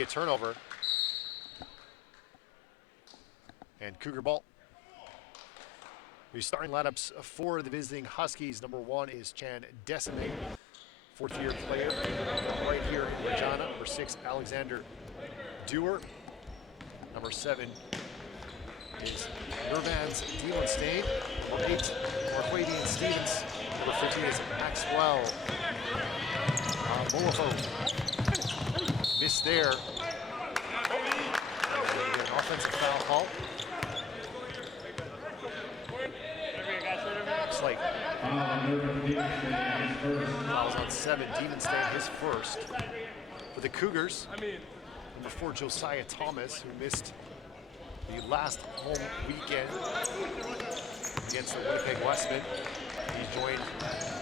A turnover. And Cougar ball. The starting lineups for the visiting Huskies. Number 1 is Chan Decime, fourth-year player right here in Regina. Number 6, Alexander Dewar. Number 7 is Nervans Dielenstein. Number 8, Marquadian Stevens. Number 15 is Maxwell Molofo. Missed there. An offensive foul call. Looks like fouls on 7. Dielenstein, his first. For the Cougars, number 4, Josiah Thomas, who missed the last home weekend against the Winnipeg Westmen. He's joined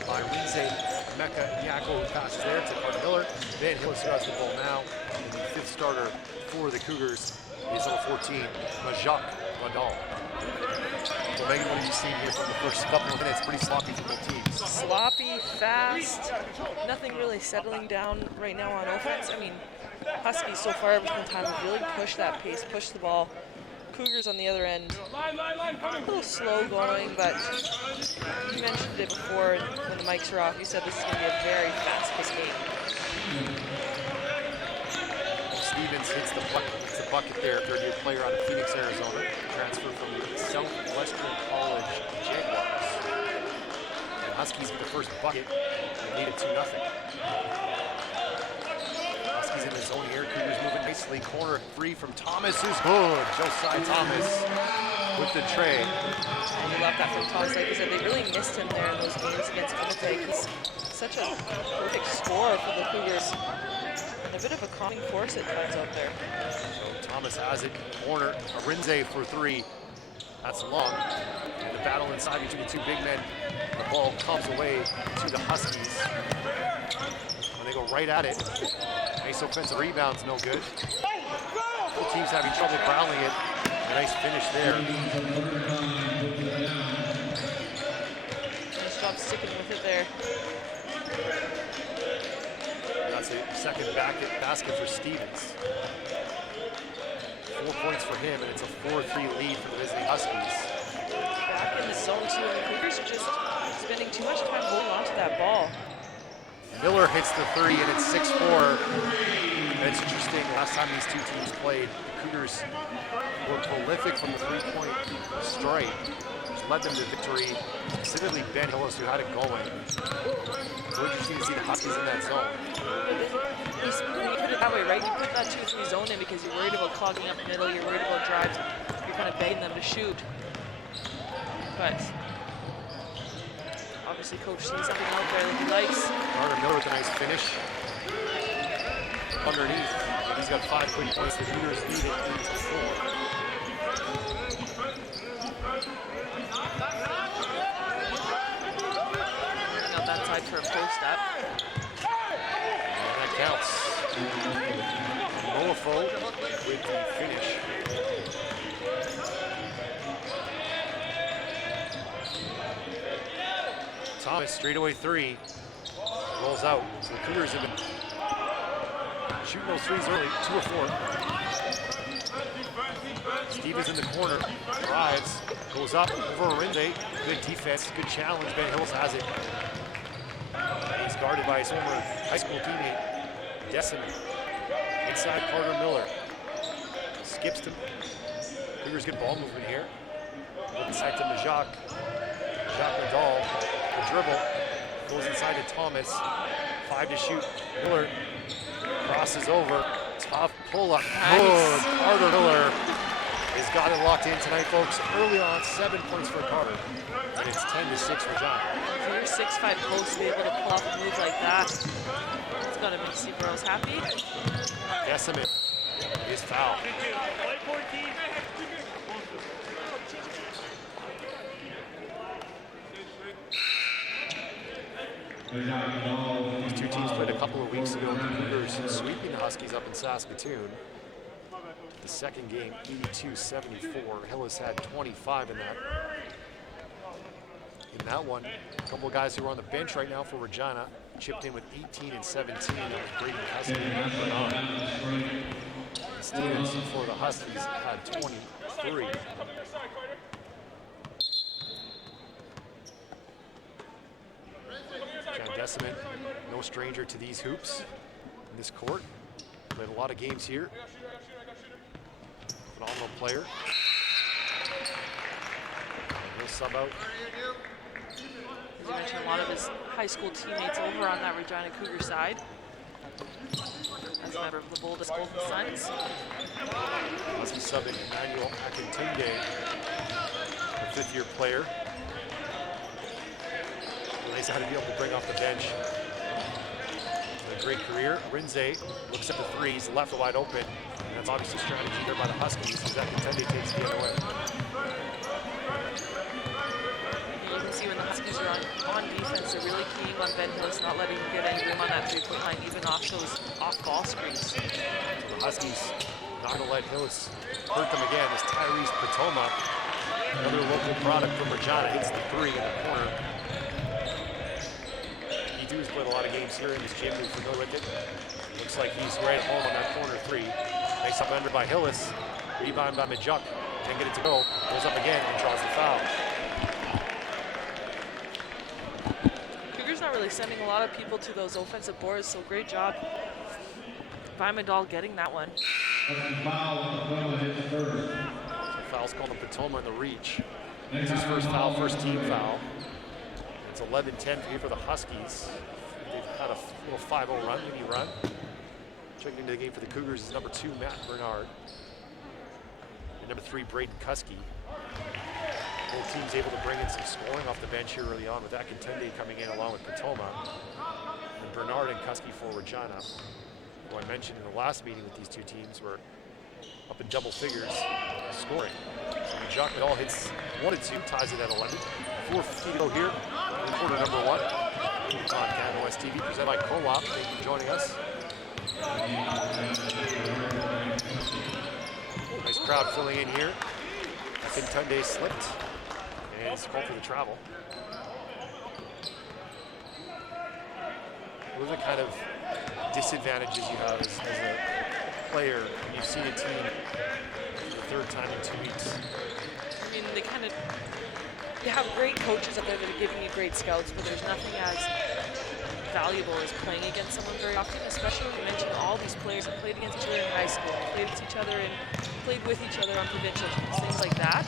by Rinze Mecca Yako, who passes there to Carter Miller. Van Hillis, who has the ball now. And the 5th starter for the Cougars is number 14, Majak Vandal. So Megan, what have you seen here from the first couple of minutes? Pretty sloppy from both teams. Sloppy, fast, nothing really settling down right now on offense. I mean, Huskies so far every time have really pushed that pace, pushed the ball. Cougars on the other end, a little slow going, but you mentioned it before when the mics were off. You said this is going to be a very fast-paced game. Stevens hits the bucket there, third-year player out of Phoenix, Arizona, transfer from the Southwestern College Jaguars. And Huskies get the first bucket and lead it 2-0. Huskies in the zone here. Cougars moving nicely. Corner 3 from Thomas, who's good. Josiah Thomas with the tray. And you love that from Thomas. Like I said, they really missed him there in those games against Winnipeg. He's such a perfect scorer for the Cougars. And a bit of a calming force at times out there. So Thomas has it. Corner. Arinze for 3. That's long. And the battle inside between the two big men. The ball comes away to the Huskies. And they go right at it. Nice offensive rebounds, no good. Both teams having trouble corralling it. A nice finish there. Nice job sticking with it there. That's a second basket for Stevens. 4 points for him, and it's a 4-3 lead for the visiting Huskies. Back in the zone too, and the Cougars are just spending too much time holding on to that ball. Miller hits the 3, and it's 6-4. And it's interesting, last time these two teams played, the Cougars were prolific from the 3-point strike, which led them to victory, specifically Ben Hillis, who had it going. So interesting to see the Huskies in that zone. You put it that way, right? You put that 2-3 zone in because you're worried about clogging up the middle, you're worried about drives, you're kind of begging them to shoot. But obviously Coach sees something out there that he likes. Carter Miller with a nice finish. Underneath, he's got 5 quick points. The Cougars lead it 8-4. Running out that side for a post-up. And that counts. Molofo with the finish. Thomas, straightaway 3. Rolls out. So the Cougars have been shooting those 3s early, 2 of 4. Stevens in the corner, drives, goes up over Arinze. Good defense, good challenge. Ben Hills has it. He's guarded by his former high school teammate, Decime. Inside Carter Miller. Skips to Cougars get ball movement here. Inside to Majak. Majak Nadal. The dribble goes inside to Thomas. 5 to shoot. Miller crosses over. Tough pull-up. Good. Carter Miller has got it locked in tonight, folks. Early on, 7 points for Carter. And it's 10-6 for John. For your 6'5" post to be able to pull off a move like that, it's got to make Steve Burrows happy. Decime is fouled. These two teams played a couple of weeks ago. The Cougars sweeping the Huskies up in Saskatoon. The second game, 82-74. Hillis had 25 in that. In that one, a couple of guys who are on the bench right now for Regina. chipped in with 18 and 17. That was Braden Husky and Bernard. Stevens for the Huskies had 23. John Deciment, no stranger to these hoops in this court. Played a lot of games here. Phenomenal player. He'll sub out. As you mentioned, a lot of his high school teammates over on that Regina Cougar side. As a member of the boldest Golden Suns. Husky subbing Emmanuel Akintende, a fifth-year player. Nice how to be able to bring off the bench. A great career. Rinze looks at the threes, left wide open. And that's obviously strategy there by the Huskies as Akintende takes the other way. You can see when the Huskies are on defense, they're really keying on Ben Hillis, not letting him get any room on that three-point line, even off those off-ball screens. The Huskies not going to let Hillis hurt them again as Tyrese Patoma, another local product from Regina, hits the three in the corner. He has played a lot of games here in this gym. We're familiar with it. Looks like he's right at home on that corner three. Nice up under by Hillis. Rebound by Majuk. Can't get it to go. Goes up again and draws the foul. Cougars not really sending a lot of people to those offensive boards, so great job by Vidal getting that one. Foul's called on Patoma in the reach. It's his first foul, first team foul. It's 11-10 here for the Huskies. They've had a little 5-0 run, mini run. Checking into the game for the Cougars is number 2, Matt Bernard. And number 3, Braden Husky. Both teams able to bring in some scoring off the bench here early on with Akintende coming in along with Patoma. And Bernard and Husky for Regina, who I mentioned in the last meeting with these two teams, were up in double figures scoring. So Jacques Vidal hits 1 and 2, ties it at 11. 4:50 to go here in quarter number 1 on Canada West TV, presented by Co-op. Thank you for joining us. Nice crowd filling in here. Akintende slipped and it's called for the travel. What are the kind of disadvantages you have as a player when you've seen a team for the third time in 2 weeks? I mean, they have great coaches up there that are giving you great scouts, but there's nothing as valuable as playing against someone very often, especially when you mentioned all these players have played against each other in high school, played with each other and played with each other on provincial teams, things like that.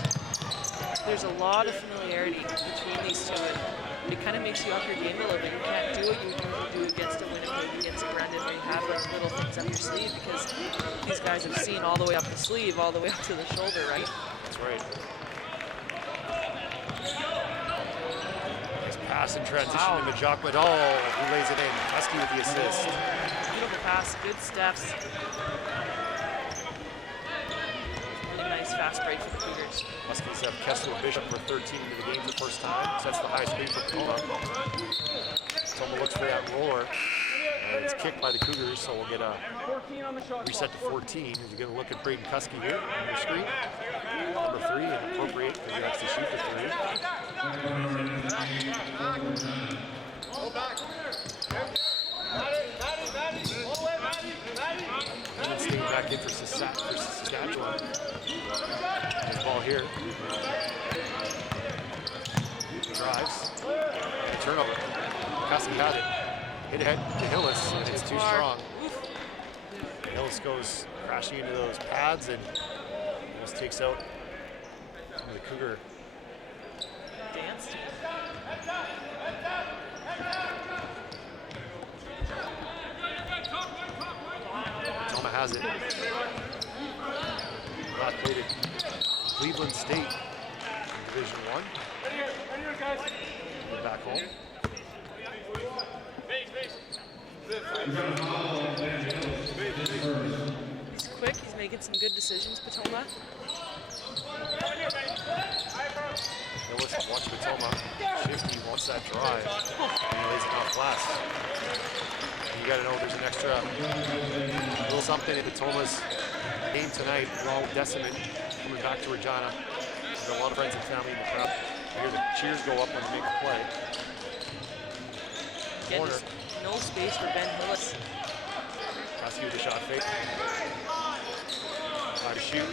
There's a lot of familiarity between these two, and it kind of makes you off your game a little bit. You can't do what you would normally do against a Winnipeg, against a Brandon, where you have like little things up your sleeve, because these guys have seen all the way up the sleeve, all the way up to the shoulder, right? That's right. Nice pass in transition to Majuk Vidal, who lays it in. Husky with the assist. Beautiful pass, good steps. Really nice fast break for the Cougars. Huskies have Kessler Bishop for 13 into the game for the first time. Sets the high screen for Patoma. Patoma looks for that roller. And it's kicked by the Cougars, so we'll get a reset to 14. As you're going to look at Braden Husky here on your screen. Number 3, and appropriate because he likes to shoot the 3. And it's staying back in for Saskatchewan. Nice ball here. Drives. And turnover. Husky had it. Hit ahead to Hillis, and it's too strong. Hillis goes crashing into those pads and almost takes out some of the Cougar. Danced. Toma has it. Not played at Cleveland State in Division I. And back home. He's quick, he's making some good decisions, Patoma. Hillis, watch Patoma. Shifty wants that drive. And he lays it off glass. You got to know there's an extra little something in Patoma's game tonight, along with Deciment coming back to Regina. He's got a lot of friends and family in the crowd. You hear the cheers go up when they make a play. Again, no space for Ben Hillis. Husky with the shot fake. Try to shoot.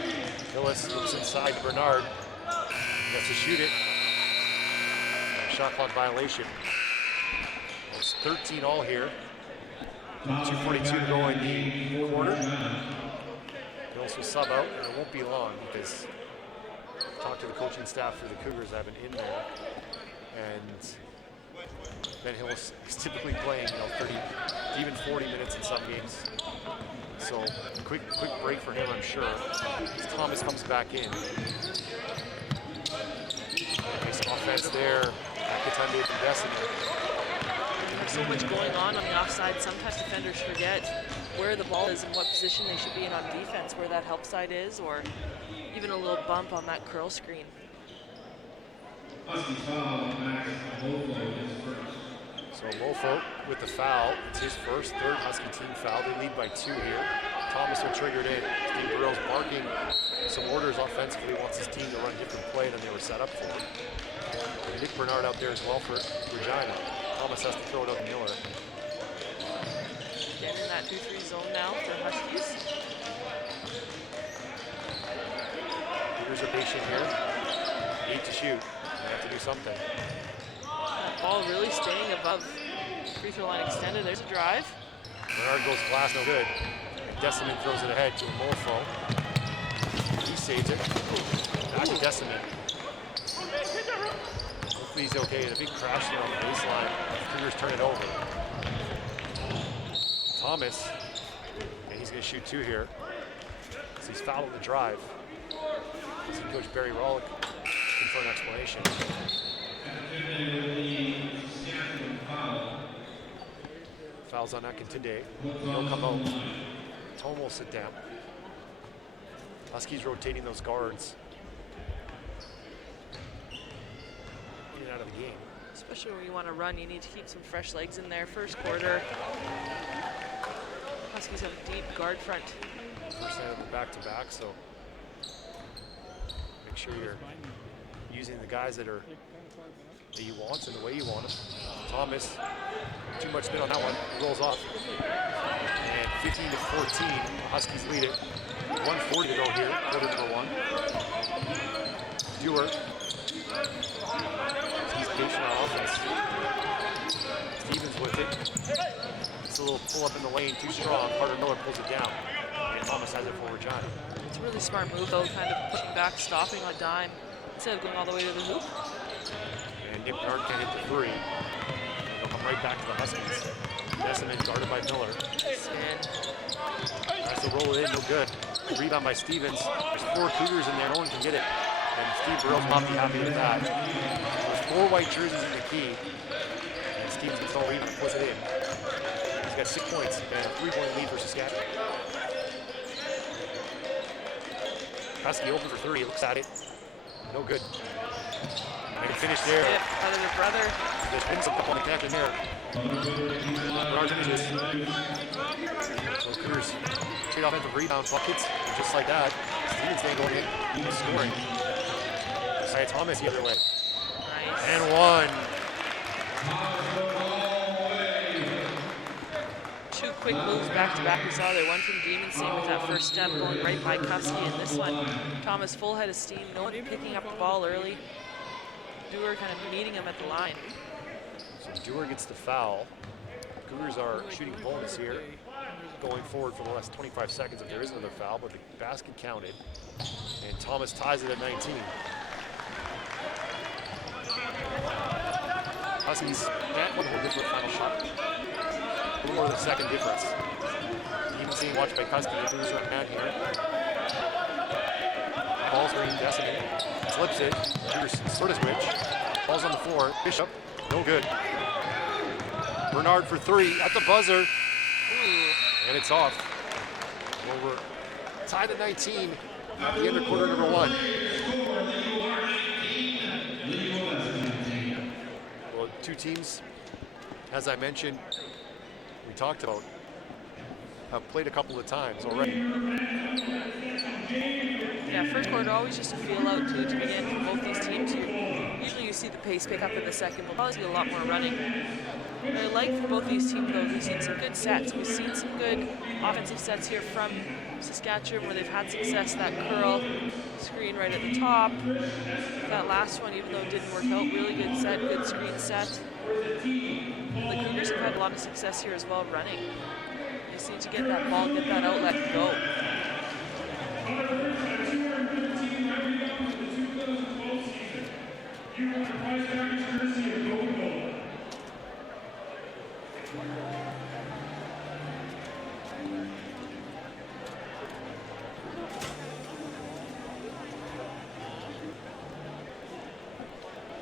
Hillis looks inside to Bernard. He has to shoot it. Shot clock violation. It's 13 all here. 2:42 to go in the quarter. Hillis will sub out, and it won't be long because I talked to the coaching staff for the Cougars. I have an in there, and Ben Hillis is typically playing, 30, even 40 minutes in some games. So quick break for him, I'm sure. As Thomas comes back in. Nice offense there. Akatunde and Destiny. There's so much going on the offside. Sometimes defenders forget where the ball is and what position they should be in on defense, where that help side is, or even a little bump on that curl screen. So Lofo with the foul. It's his first, third Husky team foul. They lead by 2 here. Thomas will trigger it in. Steve Burrell's barking some orders offensively. He wants his team to run a different play than they were set up for. And Nick Bernard out there as well for Regina. Thomas has to throw it up to Miller. Getting in that 2-3 zone now for Huskies. Cougars are patient here. 8 to shoot. They have to do something. That ball really staying above free throw line extended. There's a drive. Bernard goes glass, no good. Deciman throws it ahead to Molfo. He saves it. Back to Deciman. Hopefully he's okay. A big crash there on the baseline. Cougars turn it over. Thomas, and he's going to shoot 2 here. So he's fouled on the drive. See Coach Barry Rawlick looking for an explanation. Fouls on Akatunde. He'll come out. Tom will sit down. Huskies rotating those guards in and out of the game. Especially when you want to run, you need to keep some fresh legs in there. First quarter, Huskies have a deep guard front. First hand of the back-to-back, so make sure you're using the guys that you want and the way you want them. Thomas, too much spin on that one, rolls off. And 15 to 14, Huskies lead it. 1:40 to go here, quarter number 1. Dewar. He's patient on offense. Stevens with it. It's a little pull up in the lane, too strong. Carter Miller pulls it down. And Thomas has it for Regina. It's a really smart move though, kind of pushing back, stopping on a dime, instead of going all the way to the hoop. And Nick Bernard can't hit the 3. They'll come right back to the Huskies. Deciman guarded by Miller. And Tries to roll it in, no good. Rebound by Stevens. There's 4 Cougars in there, no one can get it. And Steve Burrell's not be happy with that. There's 4 white jerseys in the key. And Stevens gets all rebound, puts it in. He's got 6 points and a 3-point lead for Saskatchewan. Husky open for 3, looks at it. No good. I can finish there. Skip, brother to brother. There's pins up on the connection there. Bernard finishes. So Cougars trade offensive rebound buckets, just like that. Stevens then going in, scoring. Isaiah Thomas the other way. Nice. And 1. 2 quick moves back to back. We saw there, one from Demon Scene with that first step going right by Kusky, and this one, Thomas full head of steam, no one picking up the ball early. Dewar kind of meeting him at the line. So Dewar gets the foul. Cougars are shooting bonus here, going forward for the last 25 seconds if there is another foul, but the basket counted. And Thomas ties it at 19. Huskies, that one will get to a final shot. A little more than a second difference. Even seeing watched by Kusky, the Cougars are man here. Ball's green, Deciman slips it. Cougars sort of switch. Ball's on the floor. Bishop, no good. Bernard for 3 at the buzzer. Ooh. And it's off. Well, we're tied at 19 at the end of quarter number 1. Well, 2 teams, as I mentioned, we talked about, have played a couple of times already. Yeah, first quarter always just a feel out to begin for both these teams. Usually you see the pace pick up in the second. We'll probably see a lot more running. What I like for both these teams, though, we've seen some good sets. We've seen some good offensive sets here from Saskatchewan where they've had success. That curl screen right at the top. That last one, even though it didn't work out, really good set, good screen set. The Cougars have had a lot of success here as well running. They just need to get that ball, get that outlet, and go.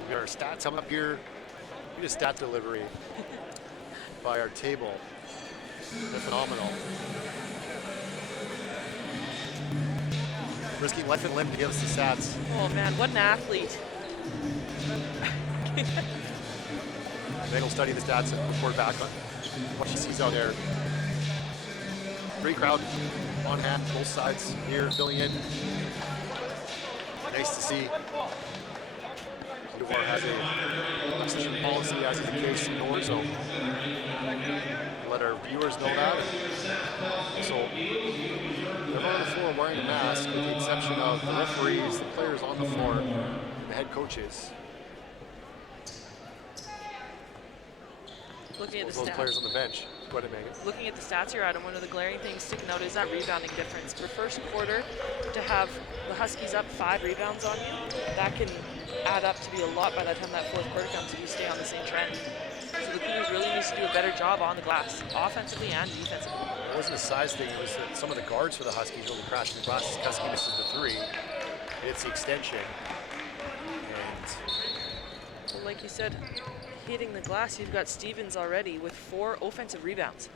We got our stats coming up here. We get a stat delivery by our table. They're phenomenal. Risking life and limb to give us the stats. Oh man, what an athlete. Meg will study the stats and report back on what she sees out there. Great crowd on hand, both sides here filling in. Nice to see. War has a vaccination policy, as is the case in North, so let our viewers know that. So they're on the floor wearing a mask, with the exception of the referees, the players on the floor, and the head coaches. Looking at the Those stats. players on the bench. Go ahead, Megan. Looking at the stats here, Adam, one of the glaring things sticking out is that rebounding difference. For first quarter, to have the Huskies up 5 rebounds on you, that can add up to be a lot by the time that fourth quarter comes if you stay on the same trend. So the Cougars really needs to do a better job on the glass, offensively and defensively. It wasn't a size thing, it was that some of the guards for the Huskies really crashing the glass. Husky misses the 3. It's the extension. And well, like you said, hitting the glass, you've got Stevens already with 4 offensive rebounds.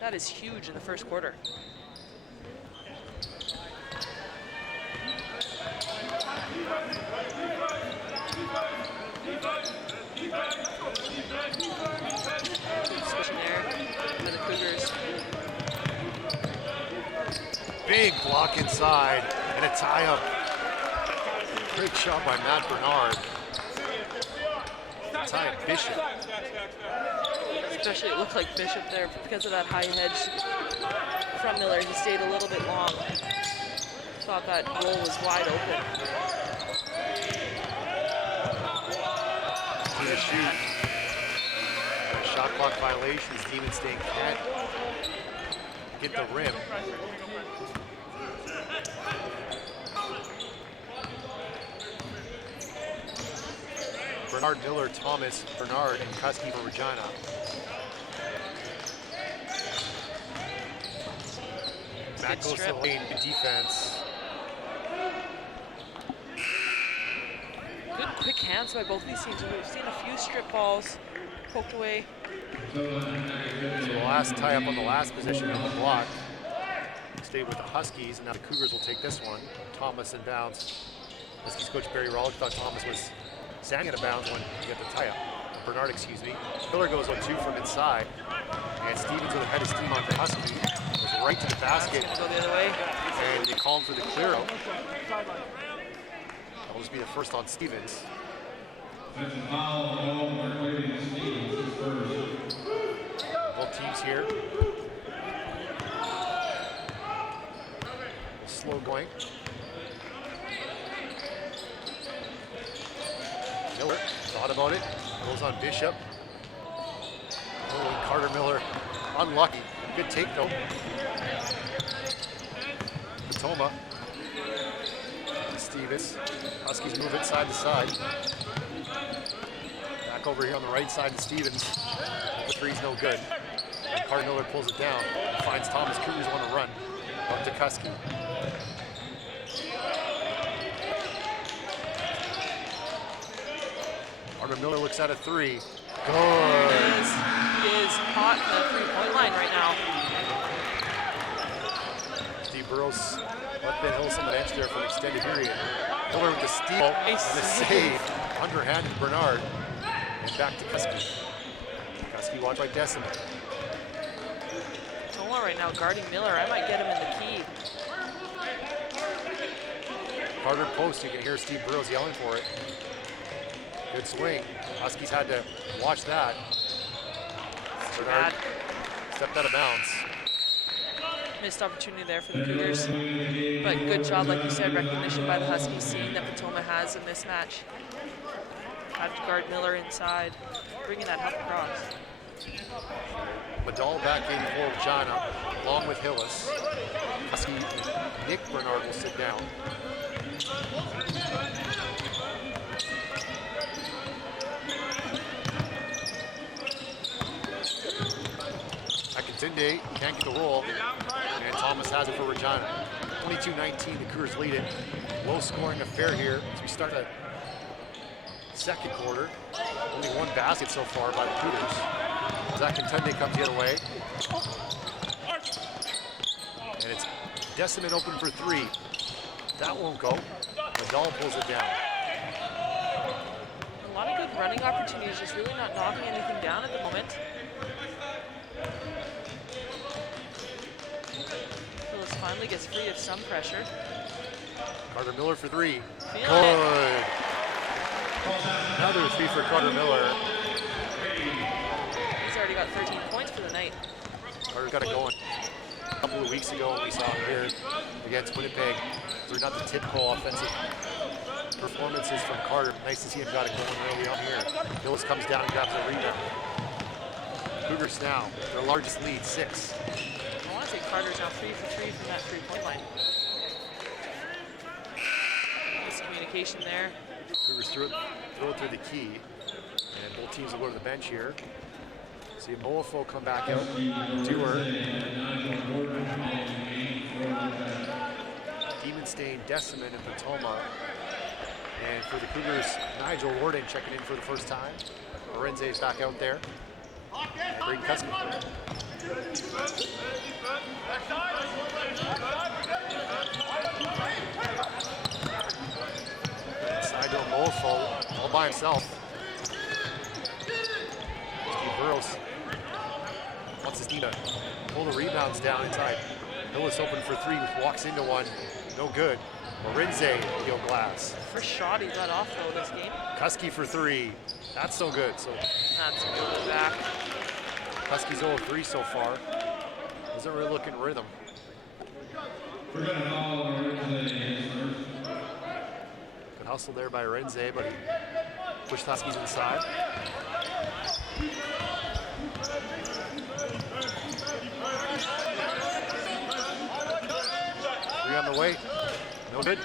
That is huge in the first quarter. Switching there for the Cougars. big block inside and a tie-up. Great shot by Matt Bernard. Tie-up Bishop. Especially it looked like Bishop there because of that high hedge from Miller. He stayed a little bit long. Thought that goal was wide open. To shoot. Shot clock violations. Demon State can't get the rim. Bernard, Miller, Thomas, Bernard, and Kuski for Regina. Back goes to Lane, good defense. Good quick hands by both these teams. We've seen a few strip balls poked away. So the last tie-up on the last position on the block stayed with the Huskies, and now the Cougars will take this one. Thomas in bounds. Huskies coach Barry Rollick thought Thomas was sang out of bounds when he got the tie-up. Bernard, excuse me. Miller goes on 2 from inside, and Stevens with a head of steam on the Husky. Goes right to the basket. It's gonna go the other way. And they call him for the clear out. That'll just be the first on Stevens. Both teams here. Slow going. Miller thought about it. Goes on Bishop. Oh, and Carter Miller unlucky. Good take though. Patoma. Stevens. Huskies move it side to side. Back over here on the right side to Stevens. The three's no good. And Carter Miller pulls it down and finds Thomas. Cougars want to run. Up to Kuski. Carter Miller looks at a 3. Good. He is hot at the 3-point line right now. Steve Burrows left Ben Hills on the bench there for an extended period. Miller with the steal and the save. Underhanded Bernard. And back to Kuski. Kuski watched by Decima. Toma right now guarding Miller. I might get him in the key. Carter post, you can hear Steve Burrows yelling for it. Good swing. Huskies had to watch that. Bernard stepped out of bounds. Missed opportunity there for the Cougars. But good job, like you said, recognition by the Huskies, seeing that Potomac has a mismatch. Had to guard Miller inside, bringing that help across. Madal back in for Regina, along with Hillis. Husky Nick Bernard will sit down. Akintinde can't get the roll, and Thomas has it for Regina. 22-19, the Cougars lead it. Low scoring affair here as we start the second quarter. Only one basket so far by the Cougars. Akintinde comes the other way. And it's Decimate open for three. That won't go. Madal pulls it down. A lot of good running opportunities, just really not knocking anything down at the moment. Phillips finally gets free of some pressure. Carter Miller for three. Feeling Good. Another three for Carter Miller. He's already got 13 points for the night. Carter's got it going. A couple of weeks ago, we saw him here against Winnipeg. So not the typical offensive performances from Carter. Nice to see him got it going early on here. Hillis comes down and grabs a rebound. Cougars now, their largest lead, 6. I want to say Carter's now 3 for 3 from that three-point line. Miscommunication there. Cougars throw it through the key. And both teams will go to the bench here. See Moafo come back out. Dewar. Demon Stain, Decimate, and Potomac. And for the Cougars, Nigel Warden checking in for the first time. Lorenze is back out there. Braden Cuskey. Side to Moafo, all by himself. Steve Burrows wants his team to pull the rebounds down inside. Hillis open for three, walks into one. No good. Lorenze, Gil Glass. First shot he got off though this game. Kuski for three. That's so good. So That's a good back. Kuski's 0-3 so far. Isn't really looking rhythm. Good hustle there by Renze, but he pushed Huskies inside. Three on the way. No good.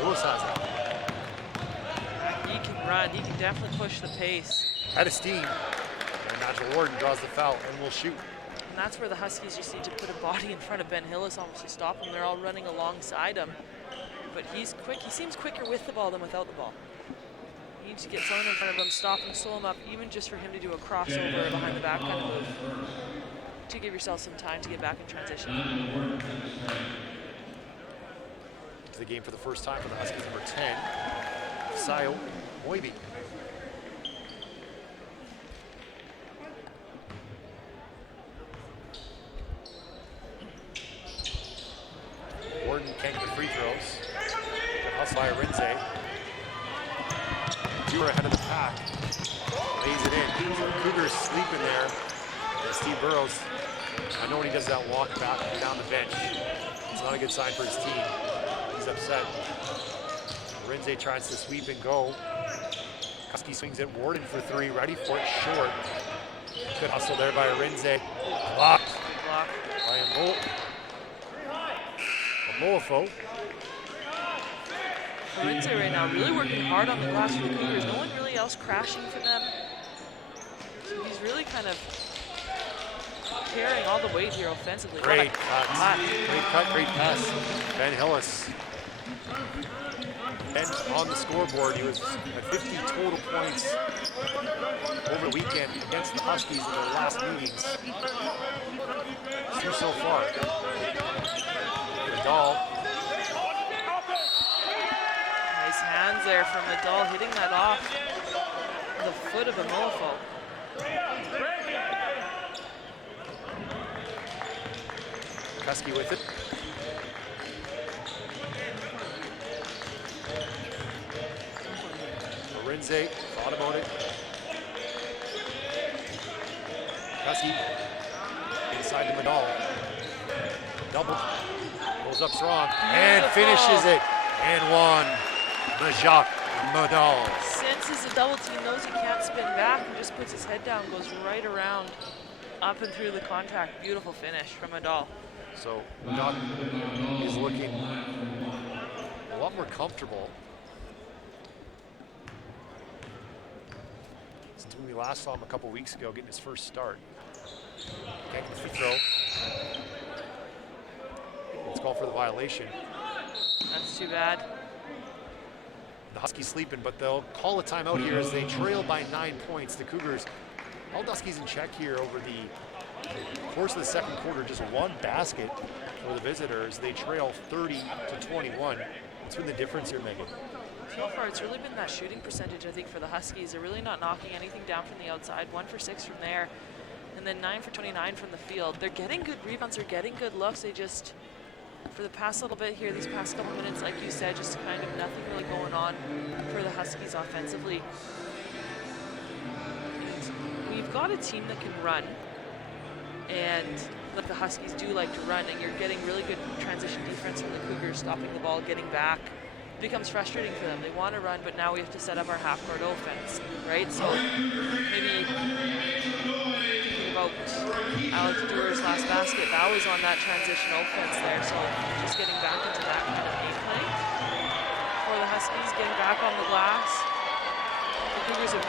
Lewis has it. He can run. He can definitely push the pace. Out of steam. And Nigel Warden draws the foul and will shoot. And that's where the Huskies just need to put a body in front of Ben Hillis almost to stop him. They're all running alongside him. But he's quick. He seems quicker with the ball than without the ball. You need to get someone in front of him, stop him, slow him up, even just for him to do a crossover behind the back kind of move to give yourself some time to get back in transition. To the game for the first time for the Huskies, number 10, Sayo Moibi. Warden can't get free throws. Good hustle by Renze. Dewar ahead of the pack. Lays it in. Cougars sleeping there. And Steve Burrows, I know when he does that walk back down the bench, it's not a good sign for his team. He's upset. Renze tries to sweep and go. Kuski swings at Warden for three, ready for it, short. Good hustle there by Renze. Blocked Block. by Moafo. Lorenze right now really working hard on the glass for the Cougars. No one really else crashing for them. So he's really kind of carrying all the weight here offensively. Great cut. Great cut, great pass. Ben Hillis. And on the scoreboard, he was at 50 total points over the weekend against the Huskies in their last meetings. 2 so far. Madal. Nice hands there from Madal, hitting that off the foot of a Moafo. Kuski with it. Renze thought about it. Husky inside the Medal. Double. Goes up strong and finishes it. And one. Majak Medal. Senses a double team, knows he can't spin back, and just puts his head down, goes right around, up and through the contact. Beautiful finish from Medal. So Majak is looking a lot more comfortable. Since when we last saw him a couple weeks ago getting his first start. Can't get the free throw. Let's call for the violation. That's too bad. The Huskies sleeping, but they'll call a timeout here as they trail by 9 points. The Cougars held Huskies in check here over the course of the second quarter. Just one basket for the visitors. They trail 30-21. What's been the difference here, Megan? So far, it's really been that shooting percentage, I think, for the Huskies. They're really not knocking anything down from the outside. 1 for 6 from there, and then 9 for 29 from the field. They're getting good rebounds. They're getting good looks. They just, for the past little bit here, these past couple minutes, like you said, just kind of nothing really going on for the Huskies offensively. And we've got a team that can run, and like the Huskies do like to run, and you're getting really good transition defense from the Cougars, stopping the ball, getting back. It becomes frustrating for them. They want to run, but now we have to set up our half-court offense, right? So maybe thinking about Alex Duer's last basket, that was on that transition offense there, so just getting back into that kind of gameplay for the Huskies, getting back on the glass. The Cougars have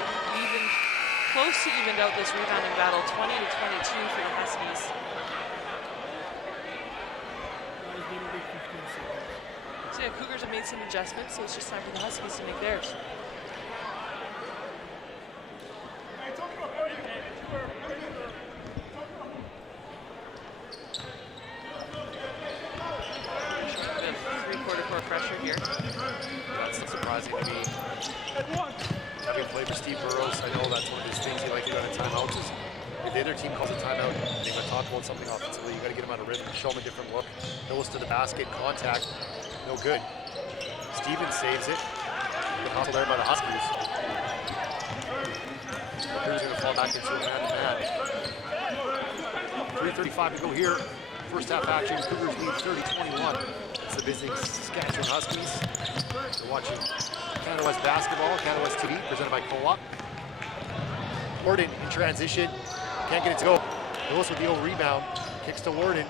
close to evened out this rebounding battle, 20-22 for the Huskies. So yeah, Cougars have made some adjustments, so it's just time for the Huskies to make theirs. Three-quarter court pressure here. That's not surprising to me. Having played for Steve Burrows, I know that's one of his things he likes to do on a timeout. Is if the other team calls a timeout, they want to talk about something offensively. You got to get them out of rhythm, show them a different look. Hillis to the basket, contact, no good. Stevens saves it. Good hustle there by the Huskies. Cougars going to fall back into a man-to-man. 3:35 to go here. First half action. Cougars lead 30-21. It's the visiting Saskatchewan Huskies. You're watching Canada West basketball, Canada West TV, presented by Co-op. Warden in transition. Can't get it to go. Hillis with the old rebound. Kicks to Warden.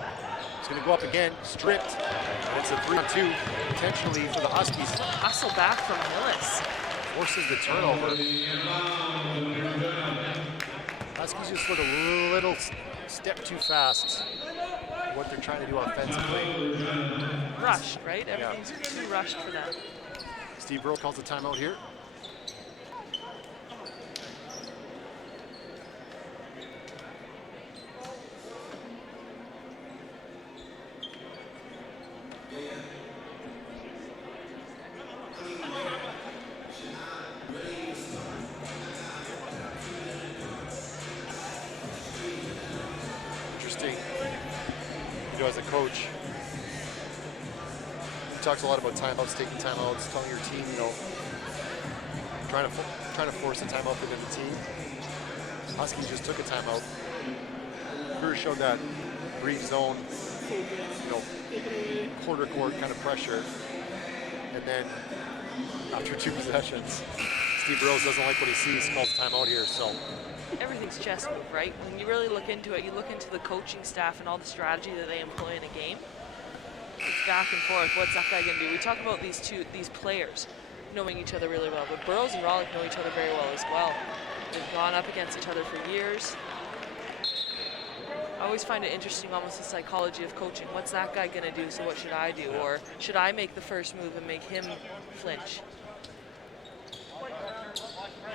He's going to go up again. Stripped. And it's a 3-on-2 potentially for the Huskies. Hustle back from Hillis. Forces the turnover. Huskies just look a little step too fast. What they're trying to do offensively. Rushed, right? Everything's too rushed for them. Steve Burrow calls the timeout here. Interesting. You know, as a coach, he talks a lot about timeouts, taking timeouts, telling your team, you know, trying to force a timeout within the team. Huskies just took a timeout. Cougars showed that brief zone, you know, quarter court kind of pressure, and then after 2 possessions, Steve Burrows doesn't like what he sees, calls a timeout here. So everything's chess move, right? When you really look into it, you look into the coaching staff and all the strategy that they employ in a game. It's back and forth. What's that guy going to do? We talk about these players knowing each other really well, but Burrows and Rollick know each other very well as well. They've gone up against each other for years. I always find it interesting, almost the psychology of coaching. What's that guy going to do, so what should I do? Or should I make the first move and make him flinch?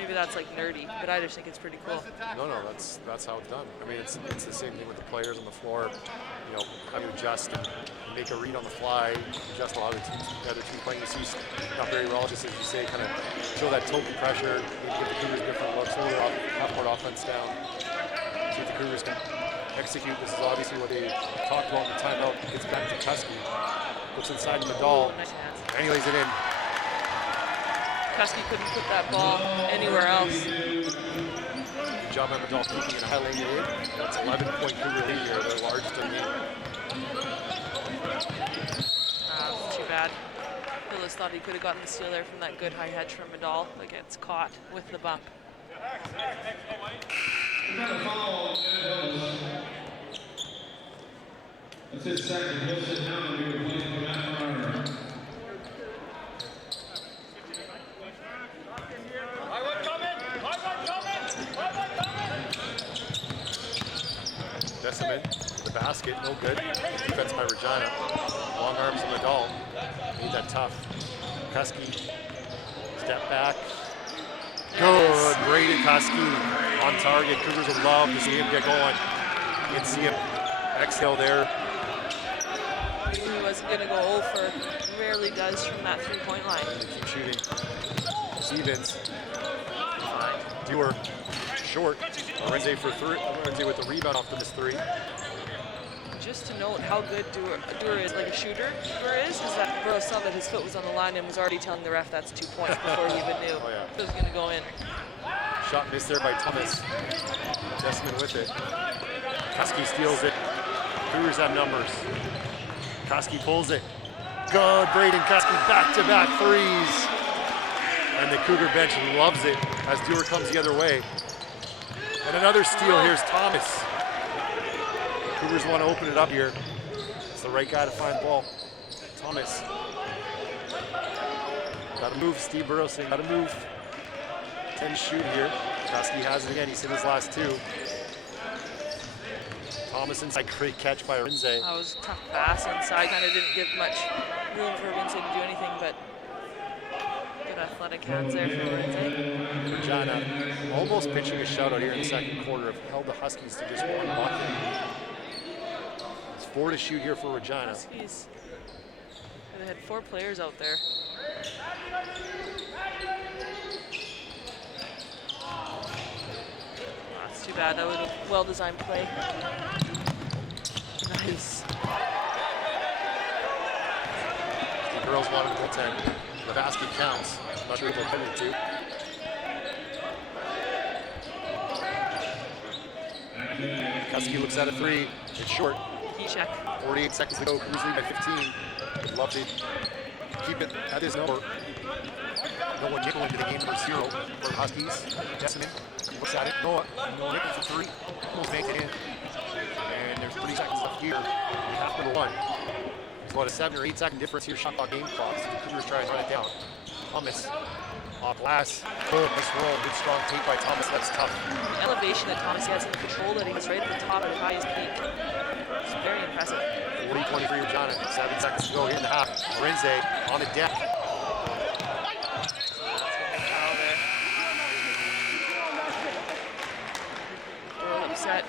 Maybe that's like nerdy, but I just think it's pretty cool. No, that's how it's done. I mean, it's the same thing with the players on the floor. You know, how you adjust and make a read on the fly, adjust a lot of the other team playing. You see, not very well, just as you say, kind of show that total pressure, give the Cougars different looks, hold their half-court offense down. See if the Cougars can execute. This is obviously what they talked about in the timeout. Gets back to Tusky. Looks inside Medal, and he lays it in. Husky couldn't put that ball anywhere else. Good job by Madal keeping it a high lane lead. That's 11-point Cougar lead here, their largest in the game. Too bad. Hillis thought he could have gotten the steal there from that good high hedge from Madal, but gets caught with the bump. That's his second. He'll sit down and be replaced by Matt Farmer. Deciman to the basket, no good. Defense by Regina. Long arms from Madal. Made that tough. Husky, step back. Good, Brady Husky on target. Cougars would love to see him get going. You can see him exhale there. He wasn't going to go over. Rarely does from that three-point line. Keep shooting. Stevens. Dewar short. Renze for three. Renze with the rebound off the missed three. Just to note how good Dewar is, like a shooter, Dewar is that Burrow saw that his foot was on the line and was already telling the ref that's 2 points before he even knew it was going to go in. Shot missed there by Thomas. Desmond with it. Koski steals it. Cougars have numbers. Koski pulls it. Good, Braden Koski back-to-back threes. And the Cougar bench loves it as Dewar comes the other way. And another steal, here's Thomas. Cougars want to open it up here. It's the right guy to find the ball. Thomas. Got to move, Steve Burrows saying, got to move. 10 shoot here. Koski has it again, he's hit his last two. Thomas inside, great catch by Renze. That was a tough pass inside, kind of didn't give much room for Renze to do anything, but good athletic hands there for Renze. Regina almost pitching a shutout here in the second quarter, have held the Huskies to just one bucket. It's 4 to shoot here for Regina. Huskies. They had 4 players out there. That's too bad. That was a well-designed play. Nice. The girls wanted to goaltend. The basket counts. Not sure if they'll pin it to. Koski looks at a three. It's short. Key check. 48 seconds to go. Cougars lead by 15. Would love to keep it at this number. Noah Nickel into the game for 0 for Huskies. Deciman looks at it. Noah Nickel for 3. Almost makes it in. And there's 30 seconds left here. Half number 1. It's about a 7 or 8 second difference here. Shot clock game clock. The Cougars try and run it down. Thomas off glass. Good. Nice roll. Good strong take by Thomas. That's tough. The elevation that Thomas has and the control that he has right at the top of his highest peak. It's very impressive. 40-23 Regina. 7 seconds to go here in the half. Renze on the deck. Upset.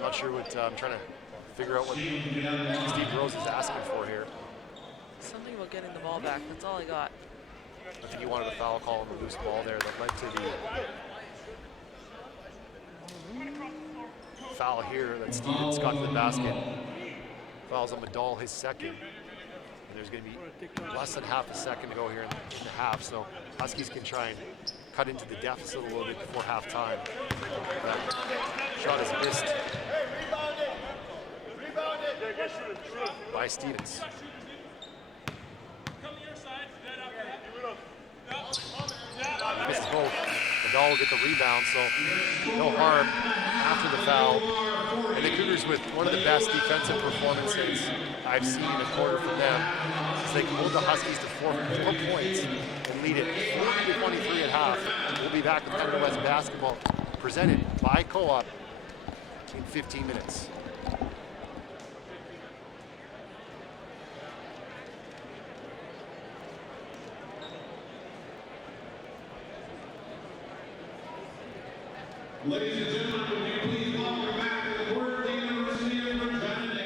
Not sure what I'm trying to figure out what Steve Rose is asking for here. Something about getting the ball back. That's all I got. I think he wanted a foul call on the loose ball there that led to the foul here that Stevens got to the basket. Fouls on Madal, his second. And there's going to be less than half a second to go here in the half, so Huskies can try and cut into the deficit a little bit before halftime. That shot is missed by Stevens. He missed both. Madal will get the rebound, so no harm after the foul. And the Cougars with one of the best defensive performances I've seen in a quarter from them. As they can hold the Huskies to 4 points and lead it 40-23 at half. We'll be back with Canada West basketball presented by Co-op in 15 minutes. Ladies and gentlemen, would you please welcome back to the court the University of Regina.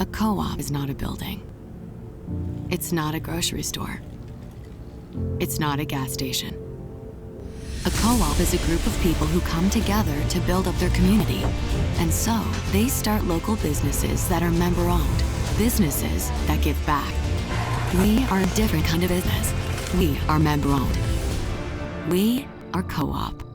A co-op is not a building. It's not a grocery store. It's not a gas station. A co-op is a group of people who come together to build up their community. And so, they start local businesses that are member-owned, businesses that give back. We are a different kind of business. We are member-owned. We are co-op.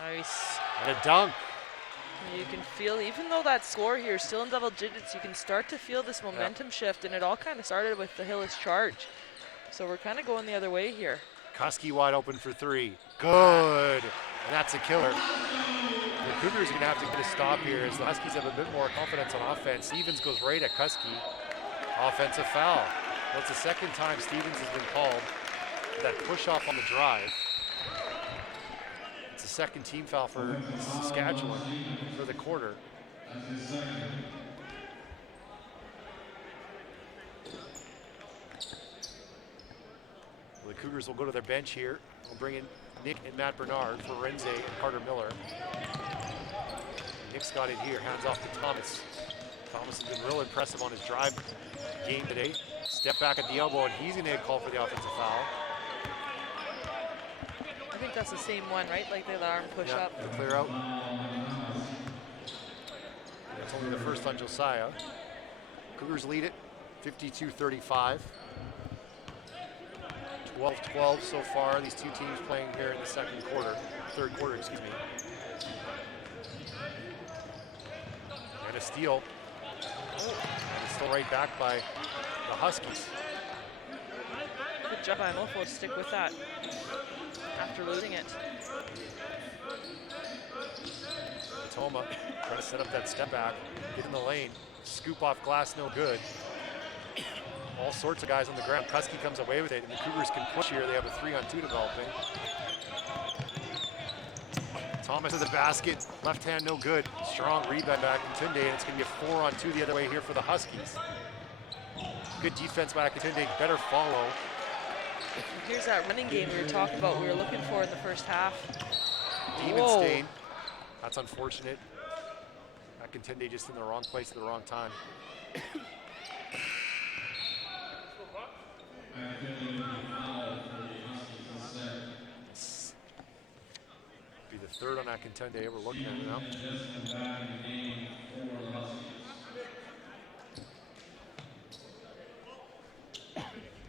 Nice. And a dunk. You can feel, even though that score here is still in double digits, you can start to feel this momentum shift, and it all kind of started with the Hillis charge. So we're kind of going the other way here. Kuski wide open for three. Good. And that's a killer. The Cougars are going to have to get a stop here as the Huskies have a bit more confidence on offense. Stevens goes right at Kuski. Offensive foul. Well, it's the second time Stevens has been called. That push off on the drive. It's the second team foul for Saskatchewan for the quarter. The Cougars will go to their bench here. We'll bring in Nick and Matt Bernard for Renze and Carter Miller. Nick's got it here, hands off to Thomas. Thomas has been real impressive on his drive game today. Step back at the elbow, and he's going to get called for the offensive foul. I think that's the same one, right? Like the arm push up. The clear out. That's only the first on Josiah. Cougars lead it, 52-35. 12-12 so far. These two teams playing here in the third quarter, excuse me. And a steal. And it's still right back by the Huskies. Good job by Mofo to stick with that after losing it. Toma trying to set up that step back, get in the lane, scoop off glass, no good. All sorts of guys on the ground. Kuski comes away with it, and the Cougars can push here. They have a 3-on-2 developing. Thomas to the basket, left hand no good. Strong rebound back Tunde, and it's going to be a 4-on-2 the other way here for the Huskies. Good defense by Tunde, better follow. Here's that running game we were talking about, we were looking for in the first half. Demon stain. That's unfortunate. Tunde just in the wrong place at the wrong time. Be the third on Tunde. We're looking at it now.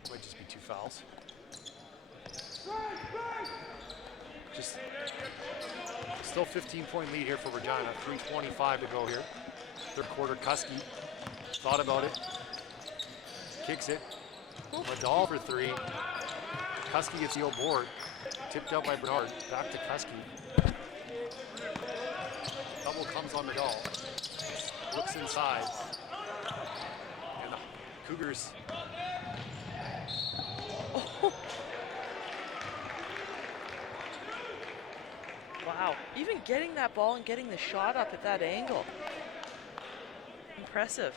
Might just be 2 fouls. Just still 15-point lead here for Regina. 3:25 to go here. Third quarter. Kuski thought about it. Kicks it. Madal for 3. Kuski gets the old board. Tipped out by Bernard. Back to Kuski. Double comes on Madal. Looks inside. And the Cougars. Wow, even getting that ball and getting the shot up at that angle. Impressive.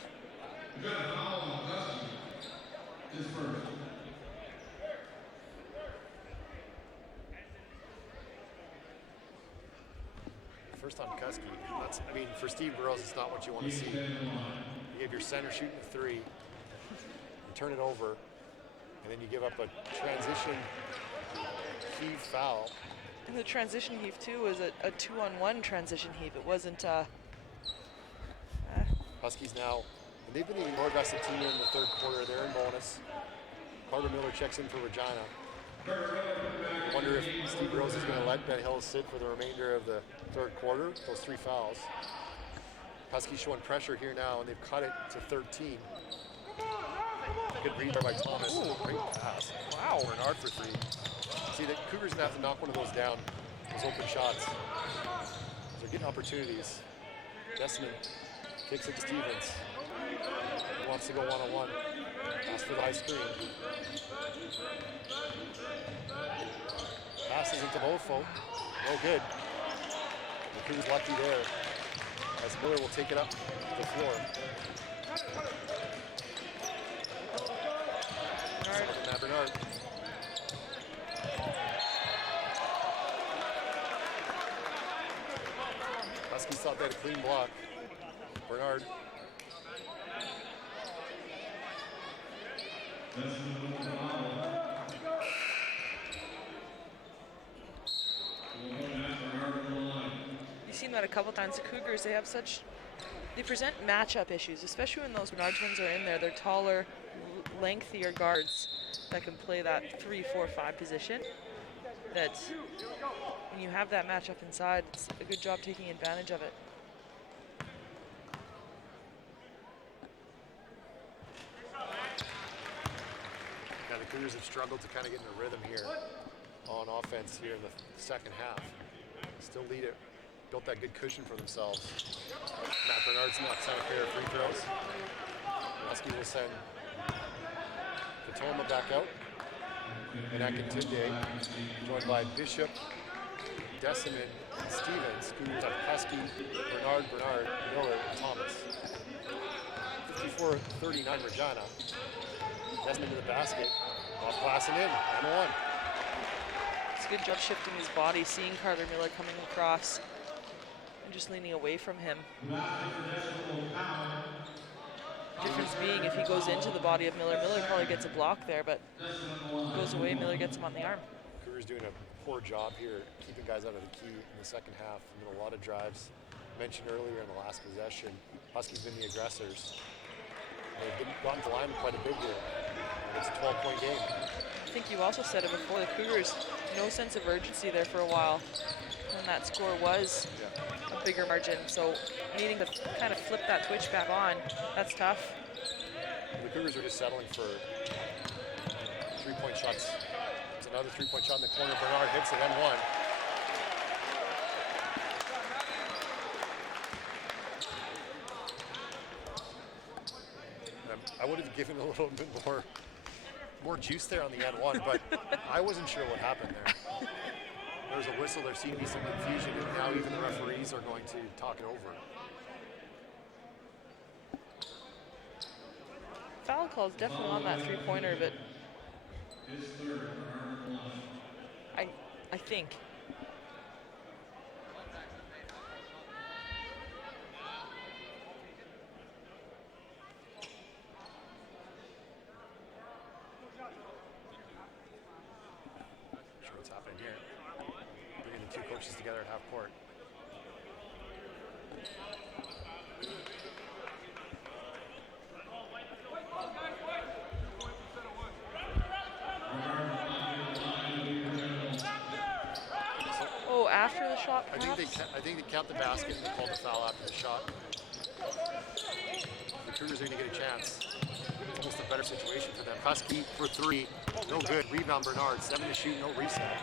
First on Kuski. I mean, for Steve Burrows, it's not what you want to see. You have your center shooting a 3, you turn it over, and then you give up a transition heave foul. And the transition heave too was a 2-on-1 transition heave. It wasn't. Huskies now, and they've been the more aggressive team in the third quarter. They're in bonus. Carter Miller checks in for Regina. I wonder if Steve Burrows is going to let Ben Hill sit for the remainder of the third quarter. Those 3 fouls. Huskies showing pressure here now, and they've cut it to 13. Good read by Thomas. Ooh, great pass. Wow. Bernard for 3. See, the Cougars are going to have to knock one of those down, those open shots. They're getting opportunities. Desmond kicks it to Stevens. He wants to go one-on-one. Pass for the high screen. Passes into Mofo. No good. The Cougars lucky there. As Miller will take it up to the floor. Bernard. Bernard. Huskies thought they had a clean block. Bernard. You've seen that a couple times. The Cougars, they present matchup issues, especially when those Bernard twins are in there. They're taller, lengthier guards that can play that 3, 4, 5 position. that when you have that matchup inside, it's a good job taking advantage of it. Now the Cougars have struggled to kind of get in a rhythm here on offense here in the second half. Still lead it, built that good cushion for themselves. Matt Bernard's knocks out a pair of free throws. Husky will send Katoma back out. And Akintunde, joined by Bishop, Deciman, and Stevens. Cougars have Husky, Bernard, Miller, and Thomas. 54-39 Regina. Deciman to the basket. Off glass and in, and one. It's a good job shifting his body, seeing Carter Miller coming across and just leaning away from him. Difference being if he goes into the body of Miller, Miller probably gets a block there, but goes away, Miller gets him on the arm. Cougars doing a poor job here, keeping guys out of the key in the second half. And a lot of drives. Mentioned earlier in the last possession, Huskies been the aggressors. They've gotten to line quite a bit here. It's a 12-point game. I think you also said it before, the Cougars, no sense of urgency there for a while when that score was a bigger margin. So needing to kind of flip that twitch back on, that's tough. The Cougars are just settling for three-point shots. There's another three-point shot in the corner. Bernard hits it, and one. I would have given a little bit more juice there on the end one, but I wasn't sure what happened there. There was a whistle, there seemed to be some confusion, and now even the referees are going to talk it over. Foul call is definitely on that three-pointer, but I think. Sure what's happening here. Bringing the two coaches together at half court. After the shot, I think they count the basket and they called the foul after the shot. The Cougars are going to get a chance. It's almost a better situation for them. Husky for three, no good. Rebound Bernard, 7 to shoot, no reset.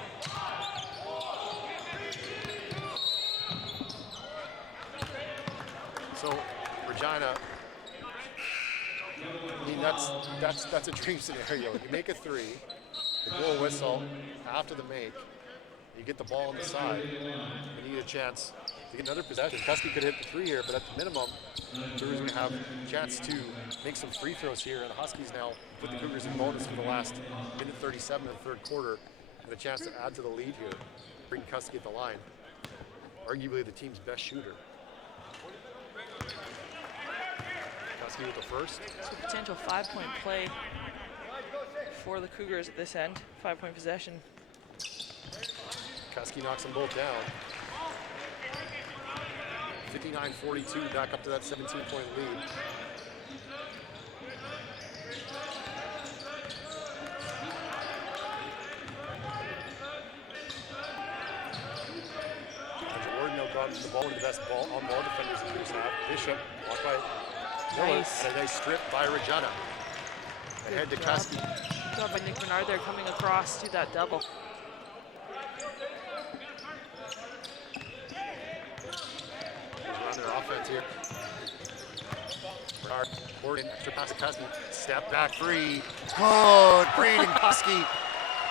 So Regina, I mean that's a dream scenario. You make a three, the blow a whistle after the make. You get the ball on the side, you need a chance to get another possession. Husky could hit the three here, but at the minimum, the Cougars are going to have a chance to make some free throws here, and the Huskies now put the Cougars in bonus for the last minute 37 of the third quarter, and a chance to add to the lead here, bring Husky at the line. Arguably the team's best shooter. Husky with the first. It's a potential 5-point play for the Cougars at this end, 5-point possession. Husky knocks them both down. 59-42, back up to that 17-point lead. Jordan got the ball, one of the best on-ball defenders the Cougars have. Bishop, blocked by Miller, and a nice strip by Regina. Ahead to Husky. Good job by Nick Bernard there coming across to that double. Their offense here. Bernard, Gordon, extra pass to Husky. Step back three. Good, Braden Husky.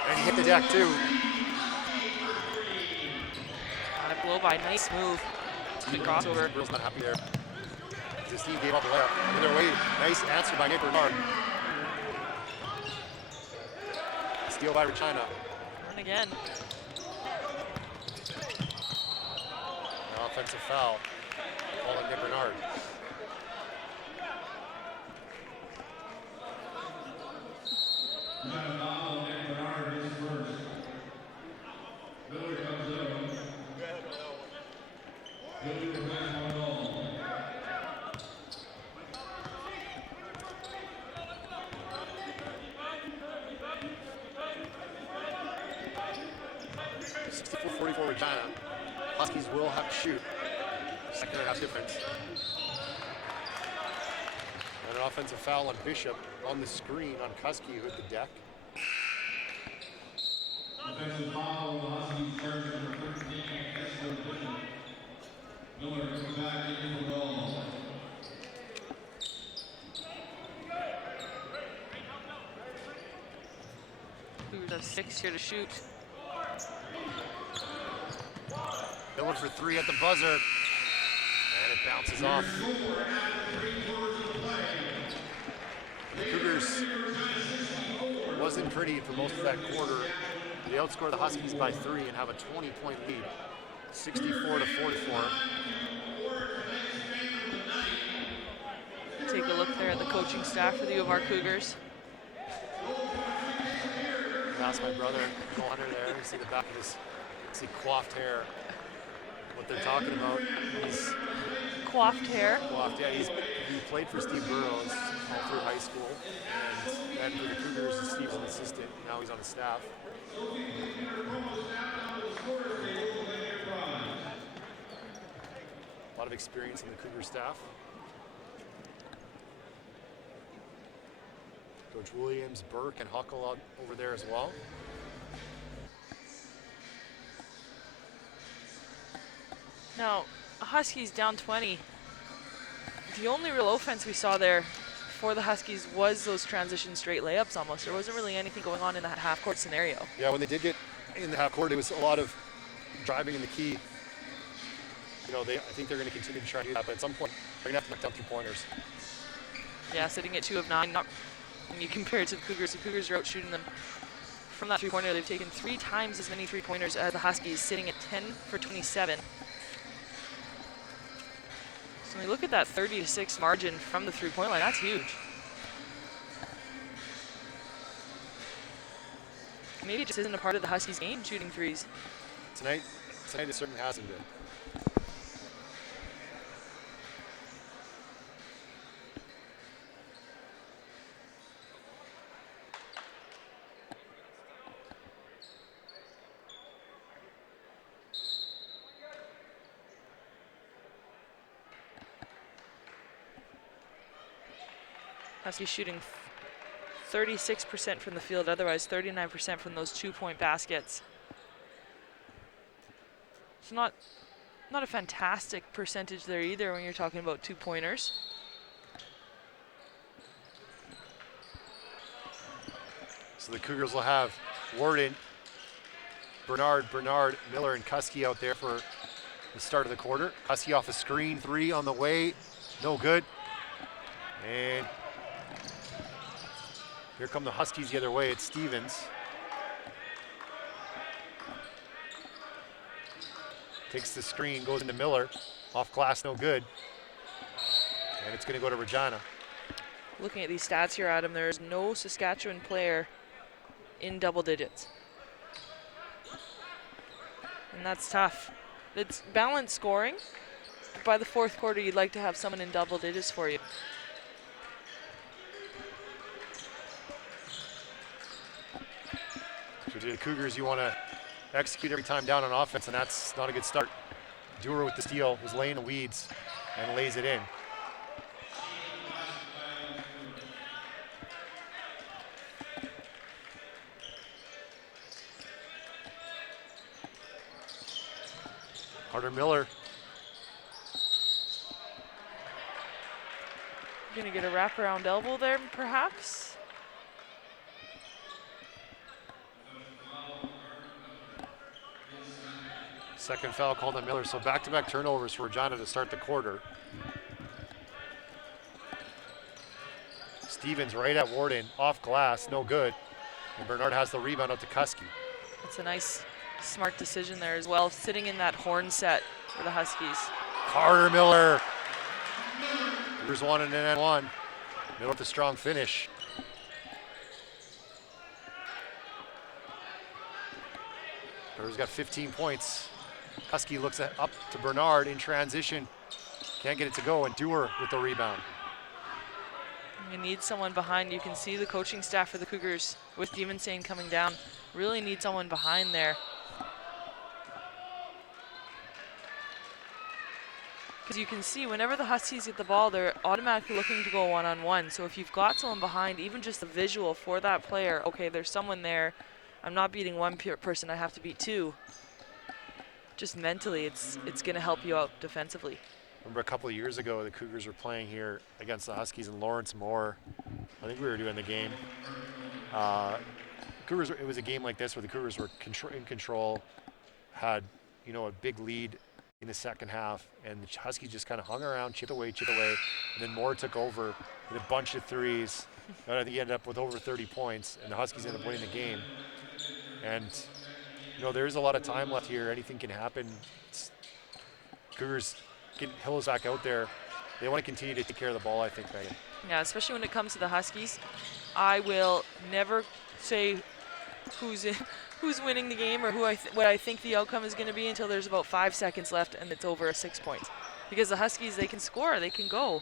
And he hit the deck too. On a blow by, nice move. Good crossover. Girl's not happy there. His team gave up the layup. Either way, nice answer by Nick Bernard. Steal by Regina. And again. An offensive foul. Call on Nick Bernard. Regina. Huskies will have to shoot. Second and a half difference. And an offensive foul on Bishop on the screen on Kusky, who hit the deck. Offensive foul on the Huskies, charge number 13, Miller coming back in for the ball. Cougars have 6 here to shoot. Miller for 3 at the buzzer. And it bounces off. The Cougars wasn't pretty for most of that quarter. They outscore the Huskies by 3 and have a 20-point lead, 64-44. Take a look there at the coaching staff for the U of R Cougars. That's my brother, Cole Hunter there. You see the back of his, see coiffed hair. What they're talking about, he's Coiffed hair. coiffed. Yeah, he played for Steve Burrows all through high school, and then for the Cougars, and Steve's an assistant. Now he's on the staff. A lot of experience in the Cougar staff. Coach Williams, Burke, and Huckle out over there as well. Now, Huskies down 20. The only real offense we saw there for the Huskies was those transition straight layups almost. There wasn't really anything going on in that half-court scenario. Yeah, when they did get in the half court, it was a lot of driving in the key. You know, I think they're going to continue to try to do that, but at some point, they're going to have to knock down 3-pointers. Yeah, sitting at 2 of 9. Not, when you compare it to the Cougars are out shooting them from that 3-pointer. They've taken 3 times as many 3-pointers as the Huskies, sitting at 10 for 27. So when you look at that 30-6 margin from the 3-point line, that's huge. Maybe it just isn't a part of the Huskies' game, shooting threes. Tonight it certainly hasn't been. Huskies shooting 36% from the field, otherwise 39% from those 2-point baskets. It's not a fantastic percentage there either when you're talking about 2-pointers. So the Cougars will have Warden, Bernard, Miller, and Kusky out there for the start of the quarter. Kusky off a screen, 3 on the way, no good. And here come the Huskies the other way. It's Stevens. Takes the screen, goes into Miller. Off glass, no good. And it's going to go to Regina. Looking at these stats here, Adam, there is no Saskatchewan player in double digits. And that's tough. It's balanced scoring. By the 4th quarter, you'd like to have someone in double digits for you. So to the Cougars, you want to execute every time down on offense, and that's not a good start. Dewar with the steal, was laying the weeds and lays it in. Carter Miller. Gonna get a wraparound elbow there, perhaps. Second foul called on Miller, so back-to-back turnovers for Regina to start the quarter. Stevens right at Warden, off glass, no good. And Bernard has the rebound out to Kusky. That's a nice, smart decision there as well, sitting in that horn set for the Huskies. Carter Miller. Here's one and then one. Miller with a strong finish. Miller's got 15 points. Kusky looks up to Bernard in transition. Can't get it to go, and Dewar with the rebound. You need someone behind. You can see the coaching staff for the Cougars with Demonsane coming down. Really need someone behind there. Because you can see whenever the Huskies get the ball, they're automatically looking to go one-on-one. So if you've got someone behind, even just a visual for that player, okay, there's someone there. I'm not beating one person, I have to beat two. Just mentally, it's going to help you out defensively. Remember a couple of years ago, the Cougars were playing here against the Huskies in Lawrence Moore. I think we were doing the game. Cougars. It was a game like this where the Cougars were in control, had a big lead in the second half, and the Huskies just kind of hung around, chipped away, and then Moore took over with a bunch of threes. And I think he ended up with over 30 points, and the Huskies ended up winning the game. And there's a lot of time left here. Anything can happen. Cougars get Hills back out there. They want to continue to take care of the ball, I think, Megan. Yeah, especially when it comes to the Huskies. I will never say who's winning the game or what I think the outcome is going to be until there's about 5 seconds left and it's over 6 points. Because the Huskies, they can score, they can go.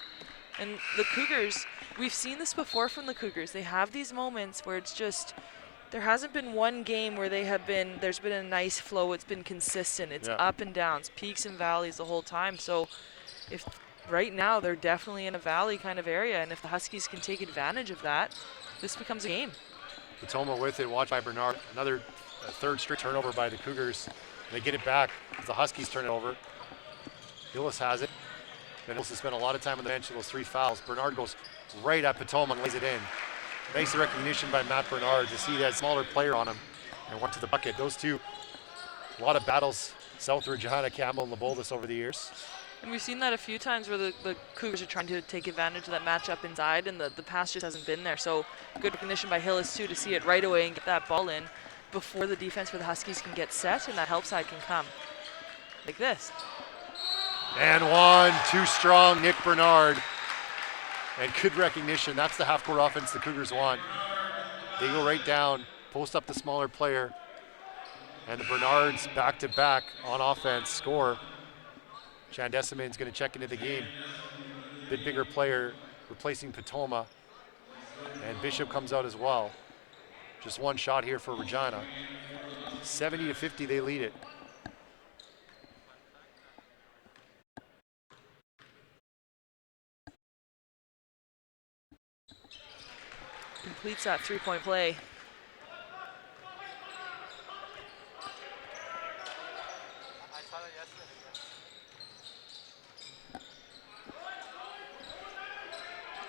And the Cougars, we've seen this before from the Cougars. They have these moments where it's just, there hasn't been one game where there's been a nice flow. It's been consistent. It's up and downs, peaks and valleys the whole time. So if right now they're definitely in a valley kind of area, and if the Huskies can take advantage of that, this becomes a game. Patoma with it, watched by Bernard. Another third straight turnover by the Cougars. They get it back as the Huskies turn it over. Hillis has it. Then Hillis has spent a lot of time on the bench with those 3 fouls. Bernard goes right at Patoma and lays it in. Nice recognition by Matt Bernard to see that smaller player on him and went to the bucket. Those two, a lot of battles, South Regina, Campbell, and Leboldus over the years. And we've seen that a few times where the Cougars are trying to take advantage of that matchup inside, and the pass just hasn't been there. So good recognition by Hillis, too, to see it right away and get that ball in before the defense for the Huskies can get set and that help side can come. Like this. And one, too strong, Nick Bernard. And good recognition. That's the half-court offense the Cougars want. They go right down, post up the smaller player, and the Bernards back-to-back on offense score. Chan Deciman's going to check into the game. Bit bigger player replacing Patoma. And Bishop comes out as well. Just one shot here for Regina. 70-50, they lead it. Completes that three-point play.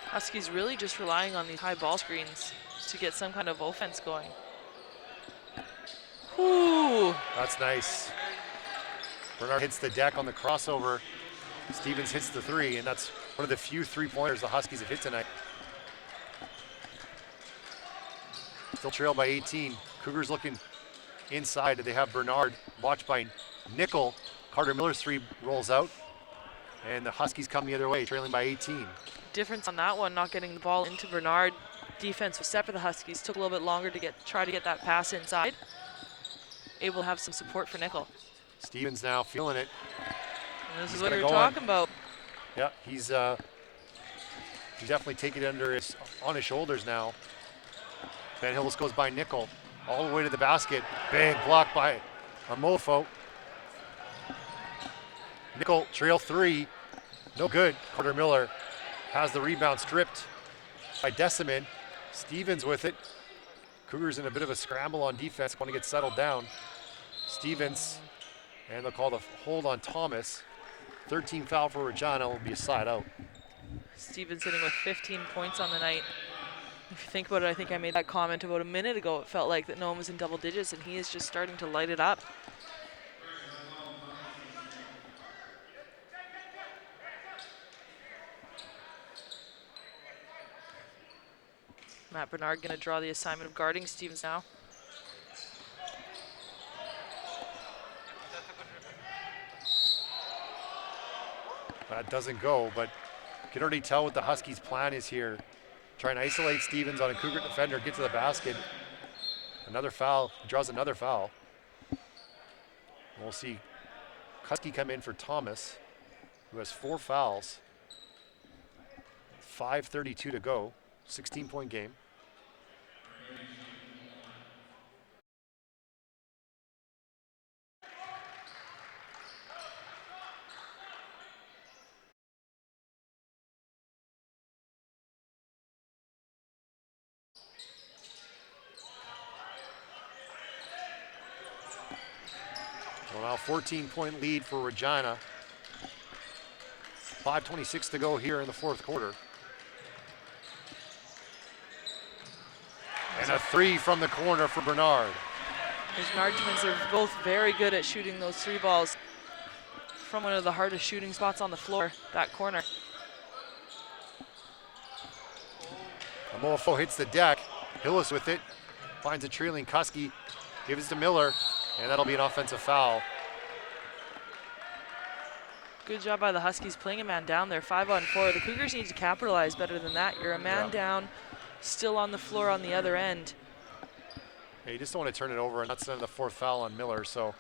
Huskies really just relying on these high ball screens to get some kind of offense going. Ooh. That's nice. Bernard hits the deck on the crossover. Stevens hits the 3, and that's one of the few 3-pointers the Huskies have hit tonight. Still trailed by 18. Cougars looking inside. They have Bernard watched by Nickel. Carter Miller's 3 rolls out, and the Huskies come the other way, trailing by 18. Difference on that one, not getting the ball into Bernard. Defense was set for the Huskies. Took a little bit longer to try to get that pass inside. Able to have some support for Nickel. Stevens now feeling it. And this is what you're talking about. Yeah, he's definitely taking it on his shoulders now. Van Hills goes by Nickel all the way to the basket. Bang, blocked by Amofo. Nickel trail 3, no good. Carter Miller has the rebound stripped by Deciman. Stevens with it. Cougars in a bit of a scramble on defense, want to get settled down. Stevens, and they'll call the hold on Thomas. 13 foul for Regina, will be a side out. Stevens sitting with 15 points on the night. If you think about it, I think I made that comment about a minute ago. It felt like that no one was in double digits, and he is just starting to light it up. Matt Bernard going to draw the assignment of guarding Stevens now. That doesn't go, but you can already tell what the Huskies' plan is here. Try and isolate Stevens on a Cougar defender, get to the basket. Another foul, draws another foul. We'll see Husky come in for Thomas, who has 4 fouls. 5:32 to go, 16-point game. Well, now 14-point lead for Regina. 5:26 to go here in the fourth quarter. And a three from the corner for Bernard. Those Bernard twins are both very good at shooting those three balls from one of the hardest shooting spots on the floor, that corner. Amolfo hits the deck. Hillis with it. Finds a trailing Kuski. Gives it to Miller. And that'll be an offensive foul. Good job by the Huskies playing a man down there, 5-on-4. The Cougars need to capitalize better than that. You're a man down, still on the floor on the other end. Yeah, you just don't want to turn it over, and that's the fourth foul on Miller, so.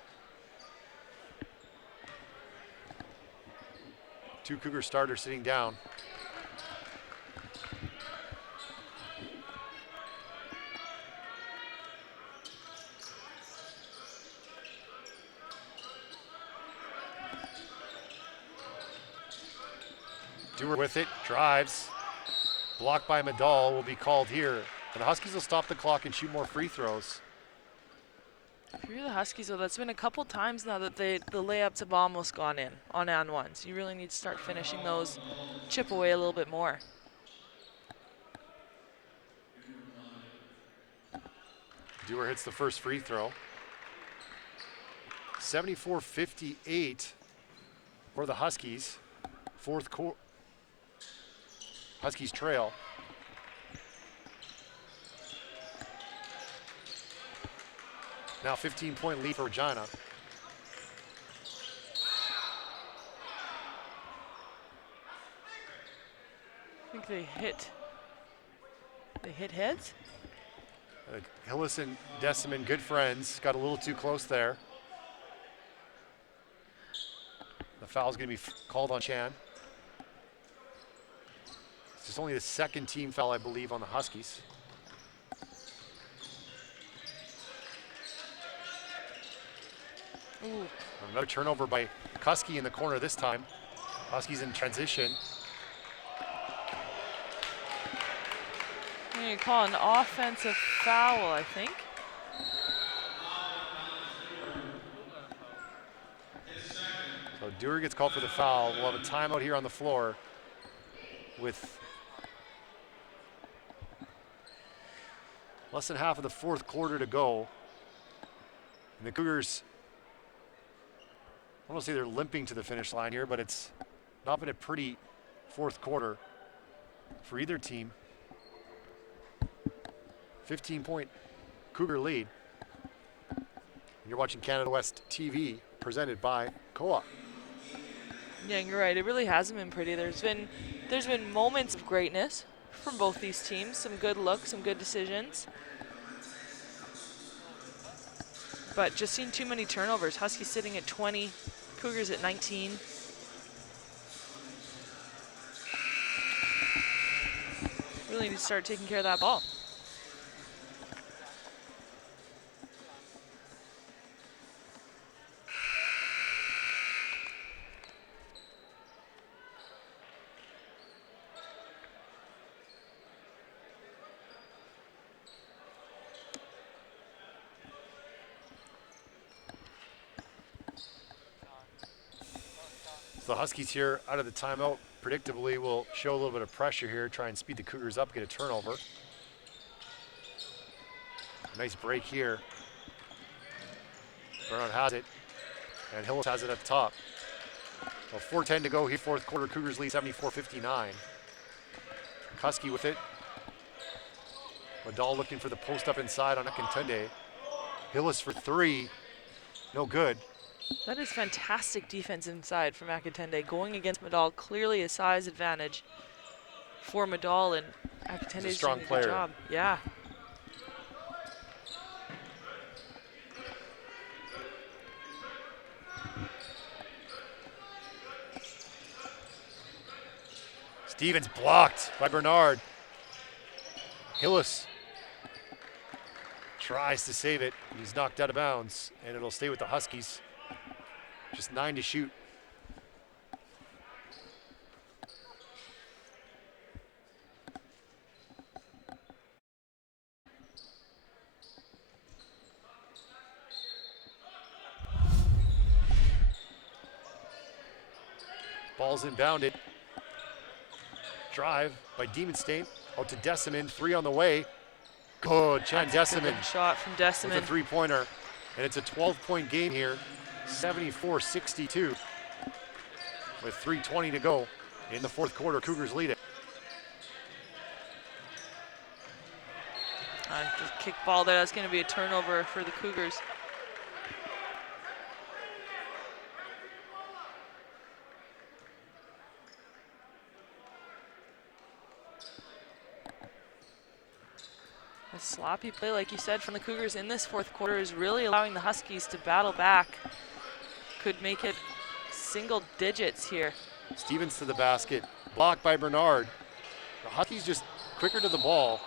Two Cougar starters sitting down. Dewar with it, drives. Blocked by Medall will be called here. And the Huskies will stop the clock and shoot more free throws. If you're the Huskies, though, that's been a couple times now that the layups have almost gone in on and ones. You really need to start finishing those, chip away a little bit more. Dewar hits the first free throw. 74-58 for the Huskies. Fourth quarter. Huskies trail. Now 15-point lead for Regina. I think they hit heads. Hillis and Deciman, good friends, got a little too close there. The foul's going to be called on Chan. It's only the second team foul, I believe, on the Huskies. Ooh. Another turnover by Kuski in the corner this time. Huskies in transition. You call an offensive foul, I think. So Dewar gets called for the foul. We'll have a timeout here on the floor with less than half of the fourth quarter to go. And the Cougars, I don't want to say they're limping to the finish line here, but it's not been a pretty fourth quarter for either team. 15-point Cougar lead. You're watching Canada West TV, presented by Co-op. Yeah, you're right. It really hasn't been pretty. There's been moments of greatness from both these teams. Some good looks, some good decisions. But just seen too many turnovers. Huskies sitting at 20, Cougars at 19. Really need to start taking care of that ball. The Huskies here out of the timeout predictably will show a little bit of pressure here, try and speed the Cougars up, get a turnover. Nice break here. Bernard has it, and Hillis has it at the top. So 4:10 to go here, fourth quarter. Cougars lead 74-59. Kuski with it. Medall looking for the post up inside on Akintende. Hillis for three, no good. That is fantastic defense inside from Akintende. Going against Medall, clearly a size advantage for Medall, and Akintende's strong doing a player. good job. Yeah. Stevens blocked by Bernard. Hillis tries to save it. He's knocked out of bounds, and it'll stay with the Huskies. Just 9 to shoot. Ball's inbounded. Drive by Demonstain. Out to Decimin. 3 on the way. Good. Chan Decimin Shot from with Decimin. a 3-pointer. And it's a 12-point game here. 74-62. With 3:20 to go in the fourth quarter. Cougars lead it. Just kick ball there. That's going to be a turnover for the Cougars. A sloppy play, like you said, from the Cougars in this fourth quarter is really allowing the Huskies to battle back. Could make it single digits here. Stevens to the basket. Blocked by Bernard. The Huskies just quicker to the ball.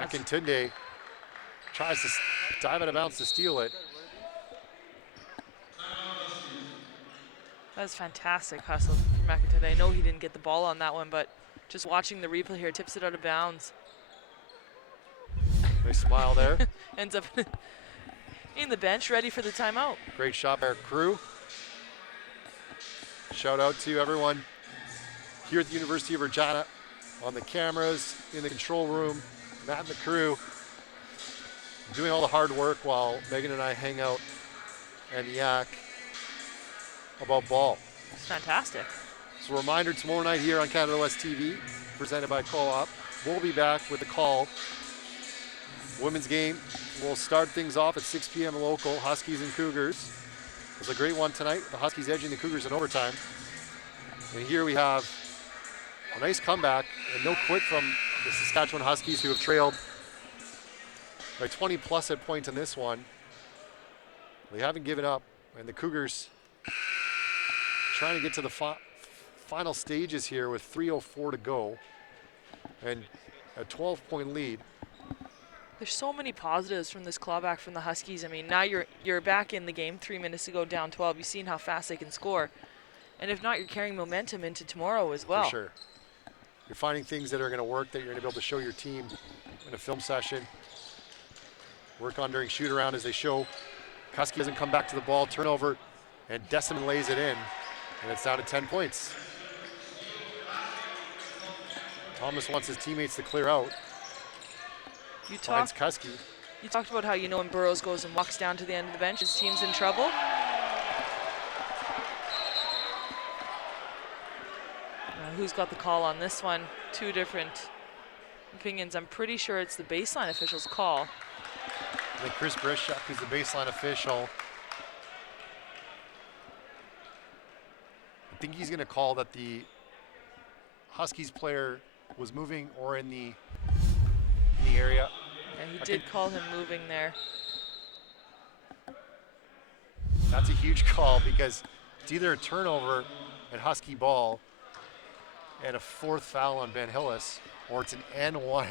Akintunde tries to dive out of bounds to steal it. That was fantastic hustle from McIntyre. I know he didn't get the ball on that one, but just watching the replay here, tips it out of bounds. Nice smile there. Ends up in the bench, ready for the timeout. Great shot by our crew. Shout out to everyone here at the University of Regina, on the cameras, in the control room, Matt and the crew, doing all the hard work while Megan and I hang out and yak about ball. It's fantastic. So a reminder, tomorrow night here on Canada West TV, presented by Co-op, we'll be back with the call. Women's game will start things off at 6 p.m. local, Huskies and Cougars. It was a great one tonight, the Huskies edging the Cougars in overtime. And here we have a nice comeback and no quit from the Saskatchewan Huskies, who have trailed by 20 plus at points in this one. They haven't given up, and the Cougars trying to get to the final stages here with 3:04 to go and a 12-point lead. There's so many positives from this clawback from the Huskies. I mean, now you're back in the game 3 minutes to go, down 12. You've seen how fast they can score. And if not, you're carrying momentum into tomorrow as well. For sure. You're finding things that are going to work that you're going to be able to show your team in a film session. Work on during shoot around as they show. Husky doesn't come back to the ball, turnover, and Decimin lays it in, and it's down to 10 points. Thomas wants his teammates to clear out. Finds Husky. You talked about how, you know, when Burrows goes and walks down to the end of the bench, his team's in trouble. Who's got the call on this one? Two different opinions. I'm pretty sure it's the baseline official's call. I think Chris Brishak is the baseline official. I think he's going to call that the Huskies player was moving or in the area. And he did call him moving there. That's a huge call because it's either a turnover and Husky ball and a fourth foul on Ben Hillis, or it's an N1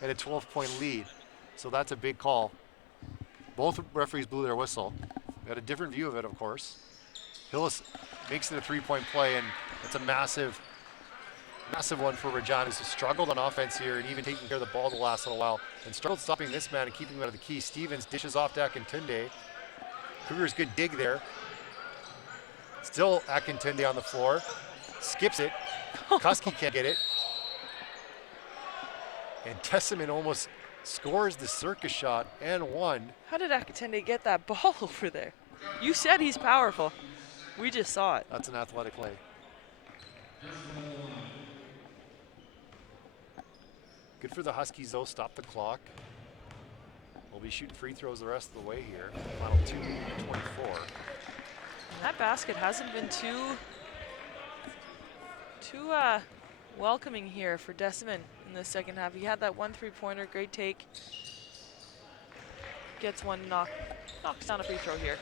and a 12-point lead. So that's a big call. Both referees blew their whistle. They had a different view of it, of course. Hillis makes it a 3-point play, and it's a massive one for Regina, who's struggled on offense here and even taking care of the ball the last little while, and struggled stopping this man and keeping him out of the key. Stevens dishes off to Akintunde. Cougars good dig there. Still Akintunde on the floor. Skips it. Husky can't get it. And Decimin almost scores the circus shot and one. How did Akintunde get that ball over there? You said he's powerful. We just saw it. That's an athletic play. Good for the Huskies, though. Stop the clock. We'll be shooting free throws the rest of the way here. Final 2:24. And that basket hasn't been too welcoming here for Decimin in the second half. He had that 1 3-pointer, great take. Gets one knocks down a free throw here.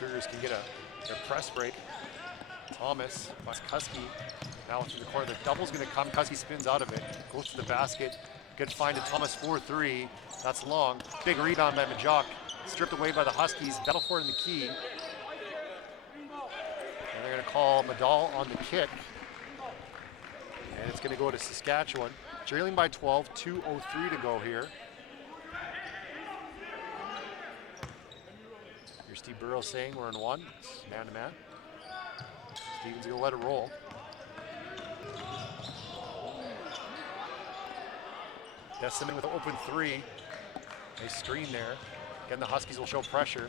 Cougars can get a press break. Thomas finds Husky. Now into the corner. The double's going to come. Husky spins out of it. Goes to the basket. Good find to Thomas, 4-3. That's long. Big rebound by Majok. Stripped away by the Huskies. Battle for it in the key. And they're going to call Madal on the kick. And it's going to go to Saskatchewan. Trailing by 12, 2:03 to go here. Steve Burrows saying we're in one. Man to man. Steven's gonna let it roll. Deciman with an open three. Nice screen there. Again, the Huskies will show pressure.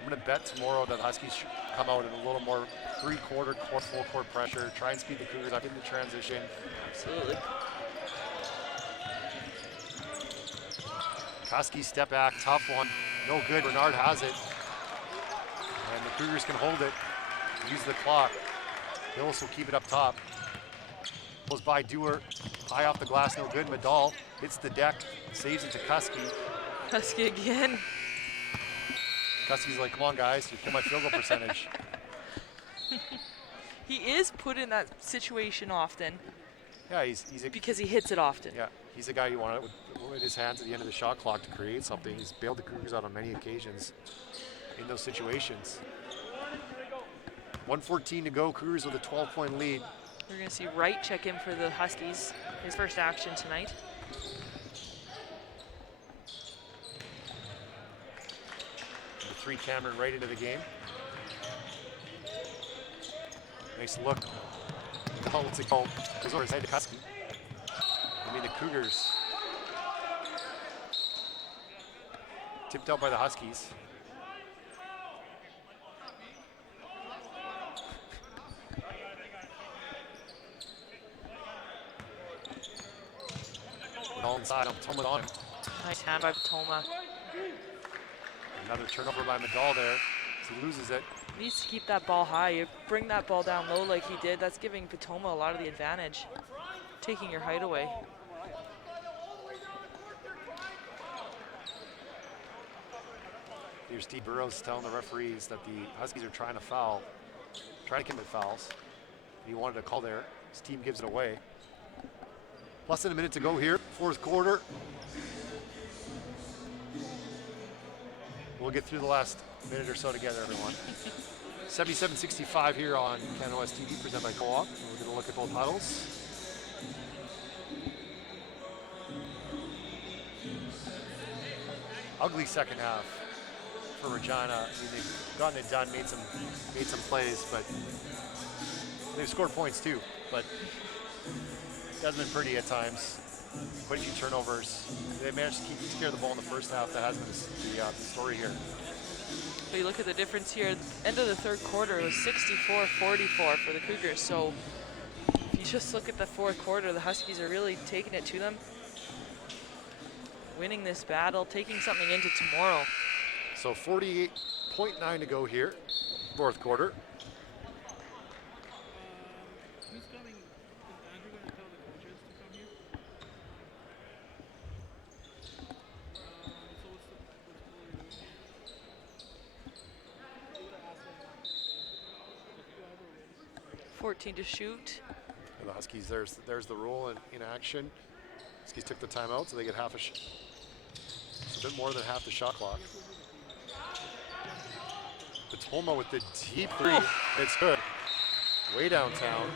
I'm gonna bet tomorrow that the Huskies should come out in a little more three-quarter, full court pressure, try and speed the Cougars up into transition. Absolutely. Husky step back, tough one. No good, Bernard has it. And the Cougars can hold it, use the clock. Hills will keep it up top. Goes by Dewar, high off the glass, no good. Medal hits the deck, saves it to Husky. Husky again. Husky's like, come on guys, you kill my field goal percentage. He is put in that situation often Yeah, he's a, because he hits it often. yeah, he's a guy you want with his hands at the end of the shot clock to create something. He's bailed the Cougars out on many occasions in those situations. 1:14 to go, Cougars with a 12-point lead. We're going to see Wright check in for the Huskies, his first action tonight. The three Cameron right into the game. Nice look. Oh, it's a goal. Goes over his head to Husky. I mean, the Cougars tipped out by the Huskies. All inside, Toma on him. Nice hand by Toma. Another turnover by Medal there. As he loses it. Needs to keep that ball high. You bring that ball down low like he did. That's giving Patoma a lot of the advantage. Taking your height away. Here's Steve Burrows telling the referees that the Huskies are trying to commit fouls. He wanted a call there. His team gives it away. Less than a minute to go here, fourth quarter. We'll get through the last minute or so together, everyone. 77-65 here on Canada West TV, presented by Co-op. We're going to look at both huddles. Ugly second half for Regina. I mean, they've gotten it done, made some plays, but they've scored points too. But it hasn't been pretty at times. Quite a few turnovers. They managed to keep care of the ball in the first half. That has been the story here. But you look at the difference here. End of the third quarter, it was 64-44 for the Cougars. So if you just look at the fourth quarter, the Huskies are really taking it to them. Winning this battle, taking something into tomorrow. So 48.9 to go here, fourth quarter. Who's coming? Is Andrew going to tell the coaches to come here? So what's Fuller doing here? They would have asked them not to. Whoever wins. 14 to shoot. And the Huskies, there's the rule in action. Huskies took the timeout, so they get half a bit more than half the shot clock. Patoma with the deep three. It's good. Way downtown.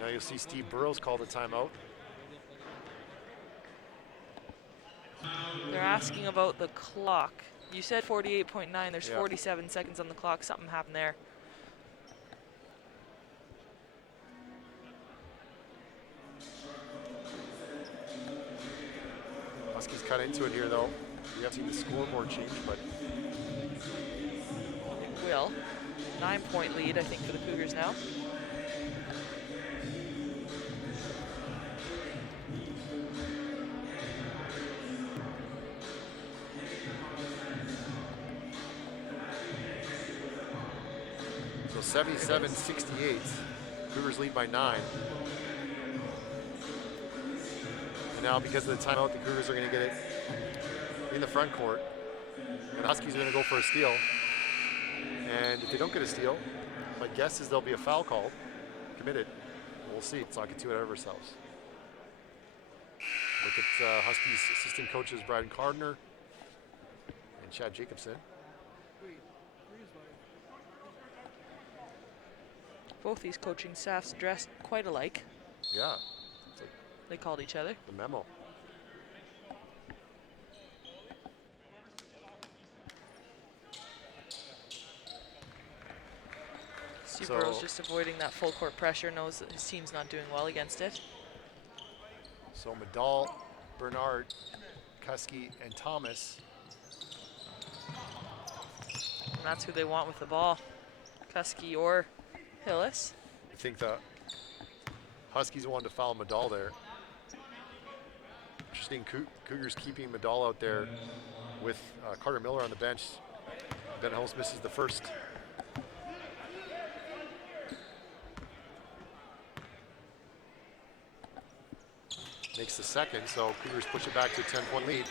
Now you'll see Steve Burrows call the timeout. They're asking about the clock. You said 48.9. There's Yeah. 47 seconds on the clock. Something happened there. Huskies cut into it here, though. You haven't seen the scoreboard change, but It will. 9-point lead, I think, for the Cougars now. so 77-68. Cougars lead by 9. And now, because of the timeout, the Cougars are going to get it in the front court. And the Huskies are going to go for a steal. And if they don't get a steal, my guess is there'll be a foul called, committed. We'll see. Let's not get too ahead of ourselves. Look at Huskies assistant coaches Brian Cardner and Chad Jacobson. Wait, where is Lion? Both these coaching staffs dressed quite alike. Yeah, They called each other. the memo. See So- Burrows just avoiding that full court pressure, knows that his team's not doing well against it. So Medal, Bernard, Kuski, and Thomas. And that's who they want with the ball. Kuski or Hillis. I think the Huskies wanted to foul Medal there. Interesting, Cougars keeping Medal out there with Carter Miller on the bench. Ben Hillis misses the first. Makes the second, so Cougars push it back to a 10-point lead.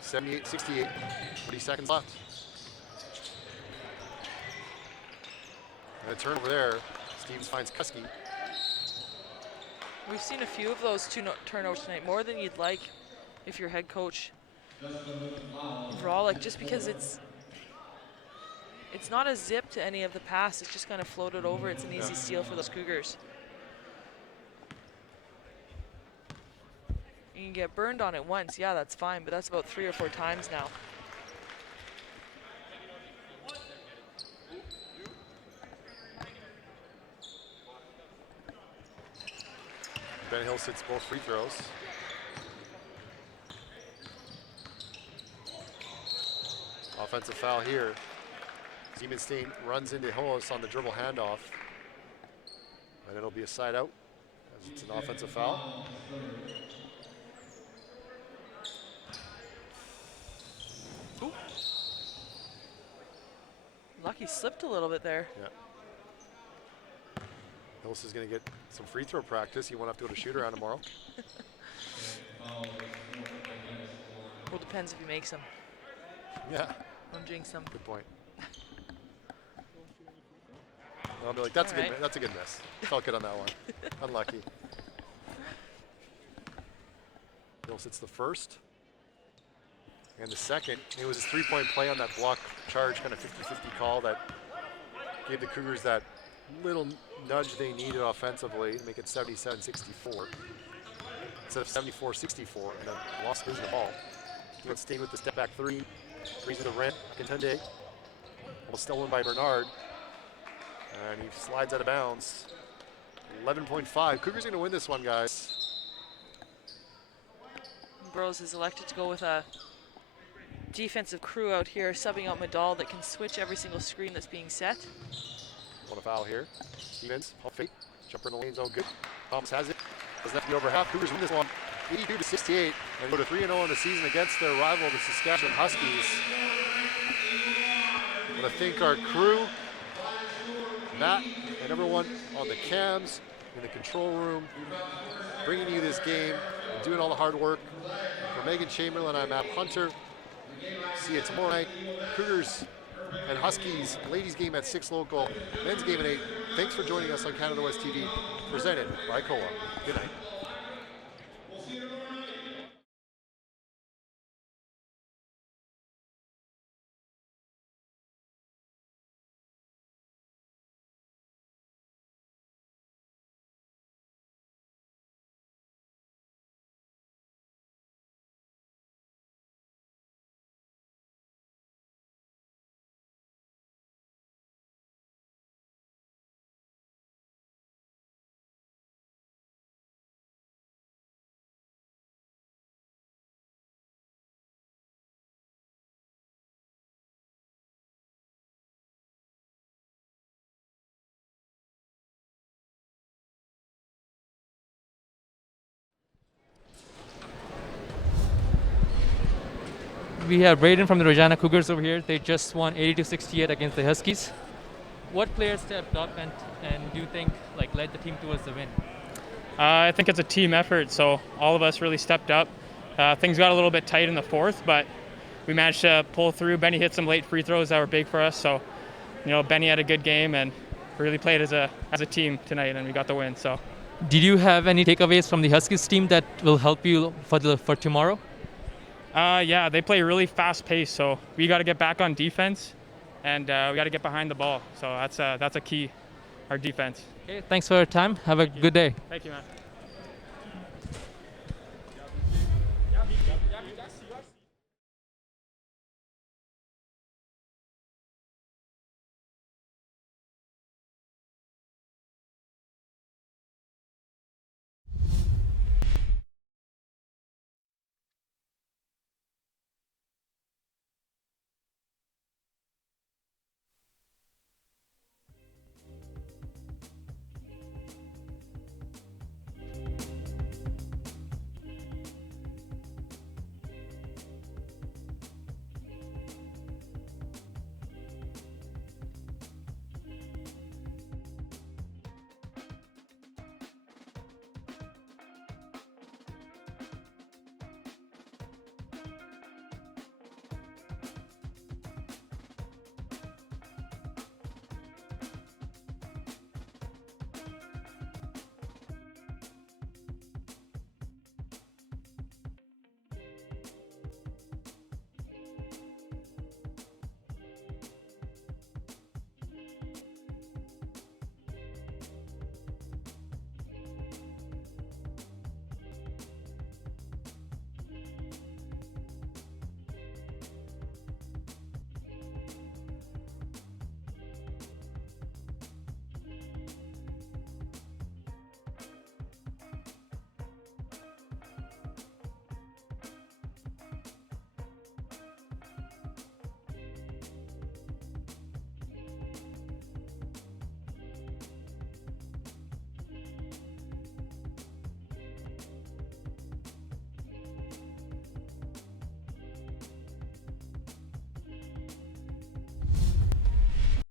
78-68, 40 seconds left. And a turnover there. Stevens finds Kuski. We've seen a few of those turnovers tonight, more than you'd like if you're head coach. Overall, like, just because it's not a zip to any of the pass, it's just kind of floated over. It's an easy steal for those Cougars. You can get burned on it once, yeah, that's fine, but that's about 3 or 4 times now. Ben Hill hits both free throws. Offensive foul here. Siemenstein runs into Hillis on the dribble handoff. And it'll be a side out as it's an offensive foul. Ooh. Lucky slipped a little bit there. Yeah. Hillis is going to get some free throw practice. He won't have to go to shoot around tomorrow. Well, depends if he makes them. Yeah, Don't jinx them. good point. I'll be like, that's All a good. right. That's a good miss. Felt good on that one. Unlucky. Hillis hits the first. And the second, it was his three-point play on that block charge, kind of 50-50 call that gave the Cougars that little nudge they needed offensively to make it 77-64 instead of 74-64, and then lost losing the ball. Staying with the step back three, threes to the rim. Contende, almost stolen by Bernard, and he slides out of bounds. 11.5. Cougars going to win this one, guys. Burrows is elected to go with a defensive crew out here, subbing out Medal that can switch every single screen that's being set. Want a foul here. Stevens, pump fake, jumper in the lane zone, good. Thomas has it. Doesn't have to be over half. Cougars win this one, 82-68, and go to 3-0 in the season against their rival, the Saskatchewan Huskies. I want to thank our crew, Matt, and everyone on the cams, in the control room, bringing you this game and doing all the hard work. For Megan Chamberlain, I'm Matt Hunter. See you tomorrow night. Cougars and Huskies, ladies game at 6 local, men's game at 8. Thanks for joining us on Canada West TV, presented by COA. Good night. We have Braden from the Regina Cougars over here. They just won 82-68 against the Huskies. What players stepped up and do you think led the team towards the win? I think it's a team effort, so all of us really stepped up. Things got a little bit tight in the fourth, but we managed to pull through. Benny hit some late free throws that were big for us, so Benny had a good game and really played as a team tonight, and we got the win. So, did you have any takeaways from the Huskies team that will help you for tomorrow? Yeah, they play really fast pace, so we got to get back on defense, and we got to get behind the ball. So that's a key, our defense. Okay, thanks for your time. Have a good day. Thank you, man.